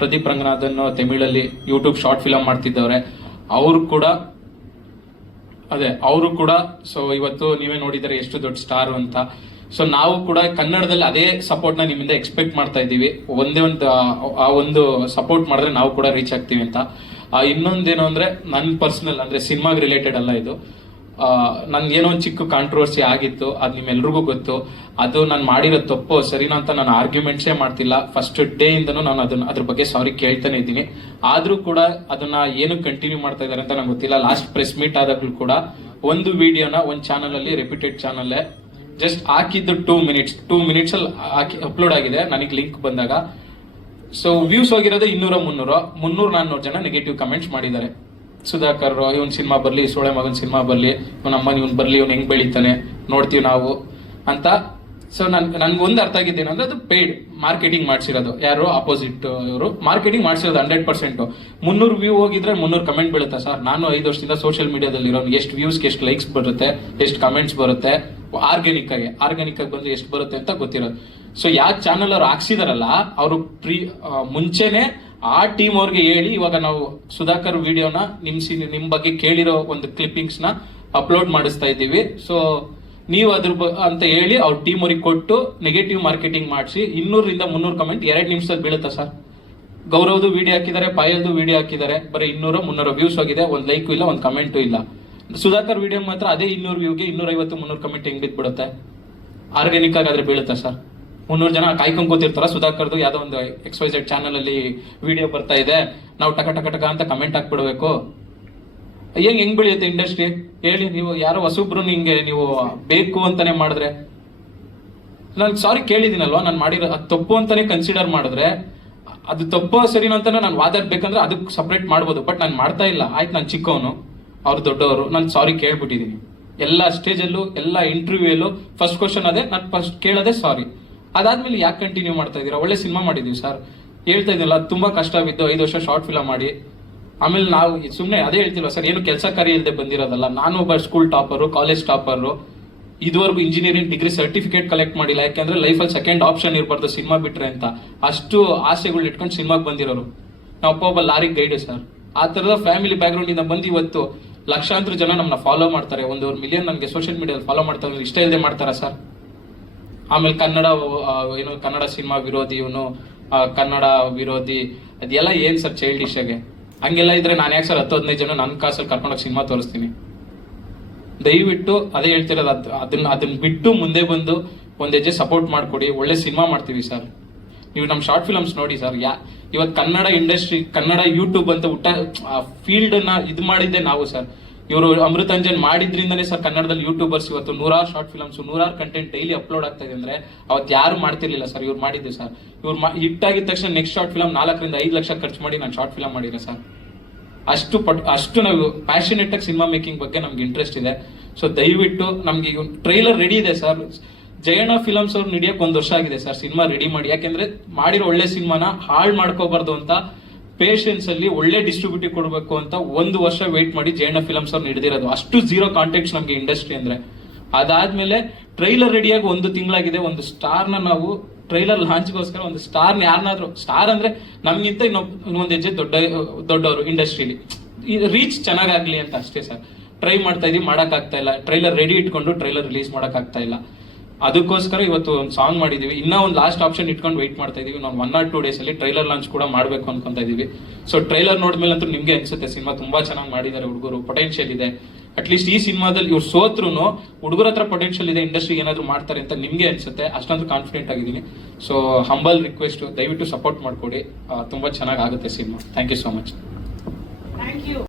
ಪ್ರದೀಪ್ ರಂಗನಾಥನ್ ತಮಿಳಲ್ಲಿ ಯೂಟ್ಯೂಬ್ ಶಾರ್ಟ್ ಫಿಲ್ಮ್ ಮಾಡ್ತಿದ್ದವ್ರೆ. ಅವರು ಕೂಡ ಸೊ ಇವತ್ತು ನೀವೇ ನೋಡಿದರೆ ಎಷ್ಟು ದೊಡ್ಡ ಸ್ಟಾರ್ ಅಂತ. ಸೊ ನಾವು ಕೂಡ ಕನ್ನಡದಲ್ಲಿ ಅದೇ ಸಪೋರ್ಟ್ ನ ನಿಮ್ಮಿಂದ ಎಕ್ಸ್ಪೆಕ್ಟ್ ಮಾಡ್ತಾ ಇದ್ದೀವಿ. ಆ ಒಂದು ಸಪೋರ್ಟ್ ಮಾಡಿದ್ರೆ ನಾವು ಕೂಡ ರೀಚ್ ಆಗ್ತೀವಿ ಅಂತ. ಇನ್ನೊಂದೇನು ಅಂದ್ರೆ, ನನ್ನ ಪರ್ಸನಲ್ ಅಂದ್ರೆ ಸಿನಿಮಾಗ್ ರಿಲೇಟೆಡ್ ಅಲ್ಲ ಇದು. ನನ್ಗೇನೋ ಒಂದು ಚಿಕ್ಕ ಕಾಂಟ್ರವರ್ಸಿ ಆಗಿತ್ತು, ಅದು ನಿಮ್ಮೆಲ್ರಿಗೂ ಗೊತ್ತು. ಅದು ನಾನು ಮಾಡಿರೋ ತಪ್ಪು ಸರಿನಾ ಅಂತ ನಾನು ಆರ್ಗ್ಯುಮೆಂಟ್ಸೇ ಮಾಡ್ತಿಲ್ಲ. ಫಸ್ಟ್ ಡೇ ಇಂದನೂ ನಾನು ಅದ್ರ ಬಗ್ಗೆ ಸಾರಿ ಕೇಳ್ತಾನೆ ಇದ್ದೀನಿ. ಆದ್ರೂ ಕೂಡ ಅದನ್ನ ಏನು ಕಂಟಿನ್ಯೂ ಮಾಡ್ತಾ ಇದಾರೆ ಅಂತ ನಂಗೆ ಗೊತ್ತಿಲ್ಲ. ಲಾಸ್ಟ್ ಪ್ರೆಸ್ ಮೀಟ್ ಆದಾಗ್ಲೂ ಕೂಡ ಒಂದು ವಿಡಿಯೋನ ಒಂದು ಚಾನಲ್ ಅಲ್ಲಿ, ರೆಪ್ಯೂಟೆಡ್ ಚಾನಲ್ ಜಸ್ಟ್ ಹಾಕಿದ್ದು 2 ಮಿನಿಟ್ಸ್ ಅಲ್ಲಿ ಹಾಕಿ ಅಪ್ಲೋಡ್ ಆಗಿದೆ ನನಗೆ ಲಿಂಕ್ ಬಂದಾಗ. ಸೊ ವ್ಯೂಸ್ ಹೋಗಿರೋದು 200-300 ಜನ ನೆಗೆಟಿವ್ ಕಮೆಂಟ್ಸ್ ಮಾಡಿದ್ದಾರೆ. ಸುಧಾಕರ್ ಇವನ್ ಸಿನಿಮಾ ಬರ್ಲಿ, ಸೋಳೆ ಮಗನ್ ಸಿನಿಮಾ ಬರ್ಲಿ, ಇವನ್ ಅಮ್ಮನ್ ಇವನ್ ಬರ್ಲಿ, ಇವನ್ ಹೆಂಗ್ ಬೆಳಿತಾನೆ ನೋಡ್ತೀವಿ ನಾವು ಅಂತ. ಸೊ ನನ್ಗೊಂದು ಅರ್ಥ ಆಗಿದ್ದೇನಂದ್ರೆ ಅದು ಪೇಯ್ಡ್ ಮಾರ್ಕೆಟಿಂಗ್ ಮಾಡ್ಸಿರೋದು. ಯಾರು ಆಪೋಸಿಟ್ ಇವರು ಮಾರ್ಕೆಟಿಂಗ್ ಮಾಡ್ಸಿರೋದು 100%. 300 ವ್ಯೂ ಹೋಗಿದ್ರೆ 300 ಕಮೆಂಟ್ ಬೀಳುತ್ತಾ ಸರ್? ನಾನು 5 ವರ್ಷದಿಂದ ಸೋಷಿಯಲ್ ಮೀಡಿಯಾದಲ್ಲಿ ಇರೋ ಎಷ್ಟು ವ್ಯೂಸ್ಗೆ ಎಷ್ಟು ಲೈಕ್ಸ್ ಬರುತ್ತೆ, ಎಷ್ಟು ಕಮೆಂಟ್ಸ್ ಬರುತ್ತೆ, ಆರ್ಗ್ಯಾನಿಕ್ ಆಗಿ ಬಂದು ಎಷ್ಟು ಬರುತ್ತೆ ಅಂತ ಗೊತ್ತಿರೋದು. ಸೊ ಯಾವ ಚಾನಲ್ ಅವ್ರು ಹಾಕ್ಸಿದಾರಲ್ಲ ಅವರು ಮುಂಚೆನೆ ಆ ಟೀಮ್ ಅವ್ರಿಗೆ ಹೇಳಿ, ಇವಾಗ ನಾವು ಸುಧಾಕರ್ ವಿಡಿಯೋನ ನಿಮ್ ಬಗ್ಗೆ ಕೇಳಿರೋ ಒಂದು ಕ್ಲಿಪ್ಪಿಂಗ್ಸ್ ನ ಅಪ್ಲೋಡ್ ಮಾಡಿಸ್ತಾ ಇದ್ದೀವಿ. ಸೊ ನೀವು ಅಂತ ಹೇಳಿ ಅವ್ರ ಟೀಮ್ ಅವ್ರಿಗೆ ಕೊಟ್ಟು ನೆಗೆಟಿವ್ ಮಾರ್ಕೆಟಿಂಗ್ ಮಾಡಿಸಿ 200-300 ಕಮೆಂಟ್ 2 ನಿಮಿಷದಲ್ಲಿ ಬೀಳುತ್ತಾ ಸರ್? ಗೌರವ್ದು ವಿಡಿಯೋ ಹಾಕಿದ್ದಾರೆ, ಪಾಯಲ್ದು ವಿಡಿಯೋ ಹಾಕಿದ್ದಾರೆ, ಬರೀ 200-300 ವ್ಯೂಸ್ ಹೋಗಿದೆ, ಒಂದು ಲೈಕು ಇಲ್ಲ, ಒಂದು ಕಮೆಂಟು ಇಲ್ಲ. ಸುಧಾಕರ್ ವಿಡಿಯೋ ಮಾತ್ರ ಅದೇ 200 ವ್ಯೂಗೆ 250-300 ಕಮೆಂಟ್ ಹೆಂಗ್ ಬಿದ್ಬಿಡುತ್ತೆ? Organic ಆಗಾದ್ರೆ ಬೀಳುತ್ತಾ sir? 300 ಜನ ಕಾಯ್ಕೊಂಡ್ ಕೂತಿರ್ತಾರ ಸುಧಾಕರ್ದು ಯಾವ್ದೋ ಒಂದು XYZ ಚಾನಲ್ ಅಲ್ಲಿ ವಿಡಿಯೋ ಬರ್ತಾ ಇದೆ, ನಾವು ಟಕ ಟಕ ಟಕ ಅಂತ ಕಮೆಂಟ್ ಹಾಕ್ಬಿಡ್ಬೇಕು? ಹೆಂಗ್ ಬೆಳೆಯುತ್ತೆ ಇಂಡಸ್ಟ್ರಿ ಹೇಳಿ? ನೀವು ಯಾರೋ ಹೊಸಬ್ರು ನಿಂಗೆ ನೀವು ಬೇಕು ಅಂತಾನೆ ಮಾಡಿದ್ರೆ, ನಾನು ಸಾರಿ ಕೇಳಿದಿನಲ್ವಾ, ನಾನು ಮಾಡಿರೋ ಅದು ತಪ್ಪು ಅಂತಾನೆ ಕನ್ಸಿಡರ್ ಮಾಡಿದ್ರೆ, ಅದು ತಪ್ಪು ಸರಿನೋ ಅಂತಾನೆ ನಾನು ವಾದಾಡ್ಬೇಕಂದ್ರೆ ಅದಕ್ಕೆ ಸಪ್ರೇಟ್ ಮಾಡ್ಬೋದು. ಬಟ್ ನಾನು ಮಾಡ್ತಾ ಇಲ್ಲ. ಆಯ್ತು, ನಾನು ಚಿಕ್ಕವನು, ಅವ್ರು ದೊಡ್ಡವರು, ನಾನು ಸಾರಿ ಕೇಳ್ಬಿಟ್ಟಿದೀನಿ. ಎಲ್ಲ ಸ್ಟೇಜಲ್ಲೂ ಎಲ್ಲ ಇಂಟರ್ವ್ಯೂಯಲ್ಲೂ ಫಸ್ಟ್ ಕ್ವಶನ್ ಅದೇ, ನಾನು ಫಸ್ಟ್ ಕೇಳೋದೇ ಸಾರಿ. ಅದಾದ್ಮೇಲೆ ಯಾಕೆ ಕಂಟಿನ್ಯೂ ಮಾಡ್ತಾ ಇದ್ದೀರಾ? ಒಳ್ಳೆ ಸಿನಿಮಾ ಮಾಡಿದೀವಿ ಸರ್, ಹೇಳ್ತಾ ಇದೀನಲ್ಲ, ತುಂಬಾ ಕಷ್ಟ ಬಿದ್ದು 5 ವರ್ಷ ಶಾರ್ಟ್ ಫಿಲಮ್ ಮಾಡಿ ಆಮೇಲೆ ನಾವು ಸುಮ್ಮನೆ ಅದೇ ಹೇಳ್ತಿಲ್ವ ಸರ್, ಏನು ಕೆಲಸ ಕಾರ್ಯ ಇಲ್ಲದೆ ಬಂದಿರೋದಲ್ಲ. ನಾನು ಒಬ್ಬ ಸ್ಕೂಲ್ ಟಾಪರು, ಕಾಲೇಜ್ ಟಾಪರು, ಇದುವರೆಗೂ ಇಂಜಿನಿಯರಿಂಗ್ ಡಿಗ್ರಿ ಸರ್ಟಿಫಿಕೇಟ್ ಕಲೆಕ್ಟ್ ಮಾಡಿಲ್ಲ. ಯಾಕಂದ್ರೆ ಲೈಫಲ್ಲಿ ಸೆಕೆಂಡ್ ಆಪ್ಷನ್ ಇರಬಾರ್ದು ಸಿನಿಮಾ ಬಿಟ್ರೆ ಅಂತ. ಅಷ್ಟು ಆಸೆಗಳು ಇಟ್ಕೊಂಡು ಸಿನಿಮಾಗೆ ಬಂದಿರೋರು. ನಾವಪ್ಪ ಒಬ್ಬ ಲಾರಿ ಗೈಡ್ ಸರ್. ಆ ತರದ ಫ್ಯಾಮಿಲಿ ಬ್ಯಾಕ್ ಗ್ರೌಂಡ್ ಇಂದ ಬಂದು ಇವತ್ತು ಲಕ್ಷಾಂತರ ಜನ ನಮ್ಮನ್ನ ಫಾಲೋ ಮಾಡ್ತಾರೆ. 1 ಮಿಲಿಯನ್ ನನಗೆ ಸೋಷಿಯಲ್ ಮೀಡಿಯಾದಲ್ಲಿ ಫಾಲೋ ಮಾಡ್ತಾರೆ. ಇಷ್ಟ ಇಲ್ಲದೆ ಮಾಡ್ತಾರಾ ಸರ್? ಆಮೇಲೆ ಕನ್ನಡ ಸಿನಿಮಾ ವಿರೋಧಿ, ಇವನು ಕನ್ನಡ ವಿರೋಧಿ, ಅದೆಲ್ಲ ಏನ್ ಸರ್ ಚೈಲ್ಡಿಶ್ ಆಗಿ? ಹಂಗೆಲ್ಲ ಇದ್ರೆ ನಾನು ಯಾಕೆ ಸರ್ 10-15 ಜನ ನನ್ನ ಕಾಸಲ್ಲಿ ಕರ್ಕೊಂಡೋಗಿ ಸಿನಿಮಾ ತೋರಿಸ್ತೀನಿ? ದಯವಿಟ್ಟು ಅದೇ ಹೇಳ್ತಿರೋದು, ಅದನ್ನ ಬಿಟ್ಟು ಮುಂದೆ ಬಂದು ಒಂದ್ ಹೆಜ್ಜೆ ಸಪೋರ್ಟ್ ಮಾಡ್ಕೊಡಿ. ಒಳ್ಳೆ ಸಿನಿಮಾ ಮಾಡ್ತೀವಿ ಸರ್. ನೀವು ನಮ್ಮ ಶಾರ್ಟ್ ಫಿಲಮ್ಸ್ ನೋಡಿ ಸರ್. ಇವತ್ತು ಕನ್ನಡ ಇಂಡಸ್ಟ್ರಿ, ಕನ್ನಡ ಯೂಟ್ಯೂಬ್ ಅಂತ ಫೀಲ್ಡ್ ನ ಇದು ಮಾಡಿದ್ದೆ ನಾವು ಸರ್. ಇವರು ಅಮೃತಾಂಜನ್ ಮಾಡಿದ್ರಿಂದನೇ ಸರ್ ಕನ್ನಡದಲ್ಲಿ ಯೂಟ್ಯೂಬರ್ಸ್ ಇವತ್ತು 100 short films, 100 content daily upload ಆಗ್ತಾ ಇದೆ. ಅಂದ್ರೆ ಅವತ್ತು ಯಾರು ಮಾಡ್ತಿರ್ಲಿಲ್ಲ ಸರ್, ಇವ್ರು ಮಾಡಿದ್ದು ಸರ್. ಇವ್ರು ಹಿಟ್ ಆಗಿದ ತಕ್ಷಣ ನೆಕ್ಸ್ಟ್ ಶಾರ್ಟ್ ಫಿಲಮ್ 4-5 ಲಕ್ಷ ಖರ್ಚು ಮಾಡಿ ನಾನು ಶಾರ್ಟ್ ಫಿಲಮ್ ಮಾಡಿದ್ರೆ ಸರ್. ಅಷ್ಟು ನಾವು ಪ್ಯಾಷನೇಟ್ ಆಗಿ ಸಿನಿಮಾ ಮೇಕಿಂಗ್ ಬಗ್ಗೆ ನಮ್ಗೆ ಇಂಟ್ರೆಸ್ಟ್ ಇದೆ. ಸೊ ದಯವಿಟ್ಟು ನಮ್ಗೆ ಈಗ ಟ್ರೈಲರ್ ರೆಡಿ ಇದೆ ಸರ್. ಜಯಣ್ಣ ಫಿಲಮ್ಸ್ ಅವ್ರು ನಡೆಯಕ್ 1 ವರ್ಷ ಆಗಿದೆ ಸರ್ ಸಿನಿಮಾ ರೆಡಿ ಮಾಡಿ. ಯಾಕೆಂದ್ರೆ ಮಾಡಿರೋ ಒಳ್ಳೆ ಸಿನಿಮಾನ ಹಾಳು ಮಾಡ್ಕೋಬಾರ್ದು ಅಂತ ಪೇಷನ್ಸ್ ಅಲ್ಲಿ ಒಳ್ಳೆ ಡಿಸ್ಟ್ರಿಬ್ಯೂಟಿವ್ ಕೊಡಬೇಕು ಅಂತ 1 ವರ್ಷ ವೇಟ್ ಮಾಡಿ ಜಯಣ್ಣ ಫಿಲಮ್ಸ್ ಅವ್ರು ನಡೆದಿರೋದು. ಅಷ್ಟು ಝೀರೋ ಕಾಂಟ್ಯಾಕ್ಟ್ಸ್ ನಮ್ಗೆ ಇಂಡಸ್ಟ್ರಿ ಅಂದ್ರೆ. ಅದಾದ್ಮೇಲೆ ಟ್ರೈಲರ್ ರೆಡಿಯಾಗಿ 1 ತಿಂಗಳಾಗಿದೆ. ಒಂದು ಸ್ಟಾರ್ನ ನಾವು ಟ್ರೈಲರ್ ಲಾಂಚ್ಗೋಸ್ಕರ ಒಂದು ಸ್ಟಾರ್ನ ಯಾರನ್ನಾದ್ರೂ, ಸ್ಟಾರ್ ಅಂದ್ರೆ ನಮ್ಗಿಂತ ಇನ್ನೊಂದ್ ಹೆಜ್ಜೆ ದೊಡ್ಡವರು ಇಂಡಸ್ಟ್ರಿಲಿ, ರೀಚ್ ಚೆನ್ನಾಗಾಗ್ಲಿ ಅಂತ ಅಷ್ಟೇ ಸರ್ ಟ್ರೈ ಮಾಡ್ತಾ ಇದೀವಿ. ಮಾಡಕ್ ಆಗ್ತಾ ಇಲ್ಲ. ಟ್ರೈಲರ್ ರೆಡಿ ಇಟ್ಕೊಂಡು ಟ್ರೈಲರ್ ರಿಲೀಸ್ ಮಾಡಕ್ ಆಗ್ತಾ ಇಲ್ಲ. ಅದಕ್ಕೋಸ್ಕರ ಇವತ್ತು ಒಂದು ಸಾಂಗ್ ಮಾಡಿದೀವಿ. ಇನ್ನ ಒಂದು ಲಾಸ್ಟ್ ಆಪ್ಷನ್ ಇಟ್ಕೊಂಡು ವೆಯ್ಟ್ ಮಾಡ್ತಾ ಇದೀವಿ. ನಾವು 1 or 2 days ಅಲ್ಲಿ ಟ್ರೈಲರ್ ಲಾಂಚ್ ಕೂಡ ಮಾಡ್ಬೇಕು ಅನ್ಕೊಂತ ಇದೀವಿ. ಸೊ ಟ್ರೈಲರ್ ನೋಡ್ಮೇಲೆ ಅಂತೂ ನಿಮ್ಗೆ ಅನ್ಸುತ್ತೆ ಸಿನಿಮಾ ತುಂಬಾ ಚೆನ್ನಾಗಿ ಮಾಡಿದ್ದಾರೆ, ಹುಡುಗರು ಪೊಟೆನ್ಶಿಯಲ್ ಇದೆ. ಅಟ್ಲೀಸ್ಟ್ ಈ ಸಿನಿಮಾದಲ್ಲಿ ಇವ್ರು ಸೋತ್ರು ಹುಡುಗರ ಹತ್ರ ಪೊಟೆನ್ಶಿಯಲ್ ಇದೆ, ಇಂಡಸ್ಟ್ರಿ ಏನಾದ್ರು ಮಾಡ್ತಾರೆ ಅಂತ ನಿಮ್ಗೆ ಅನ್ಸುತ್ತೆ. ಅಷ್ಟೊಂದು ಕಾನ್ಫಿಡೆಂಟ್ ಆಗಿದ್ದೀನಿ. ಸೊ ಹಂಬಲ್ ರಿಕ್ವೆಸ್ಟ್, ದಯವಿಟ್ಟು ಸಪೋರ್ಟ್ ಮಾಡ್ಕೊಡಿ. ತುಂಬಾ ಚೆನ್ನಾಗಿ ಆಗುತ್ತೆ cinema. Thank you so much. Thank you.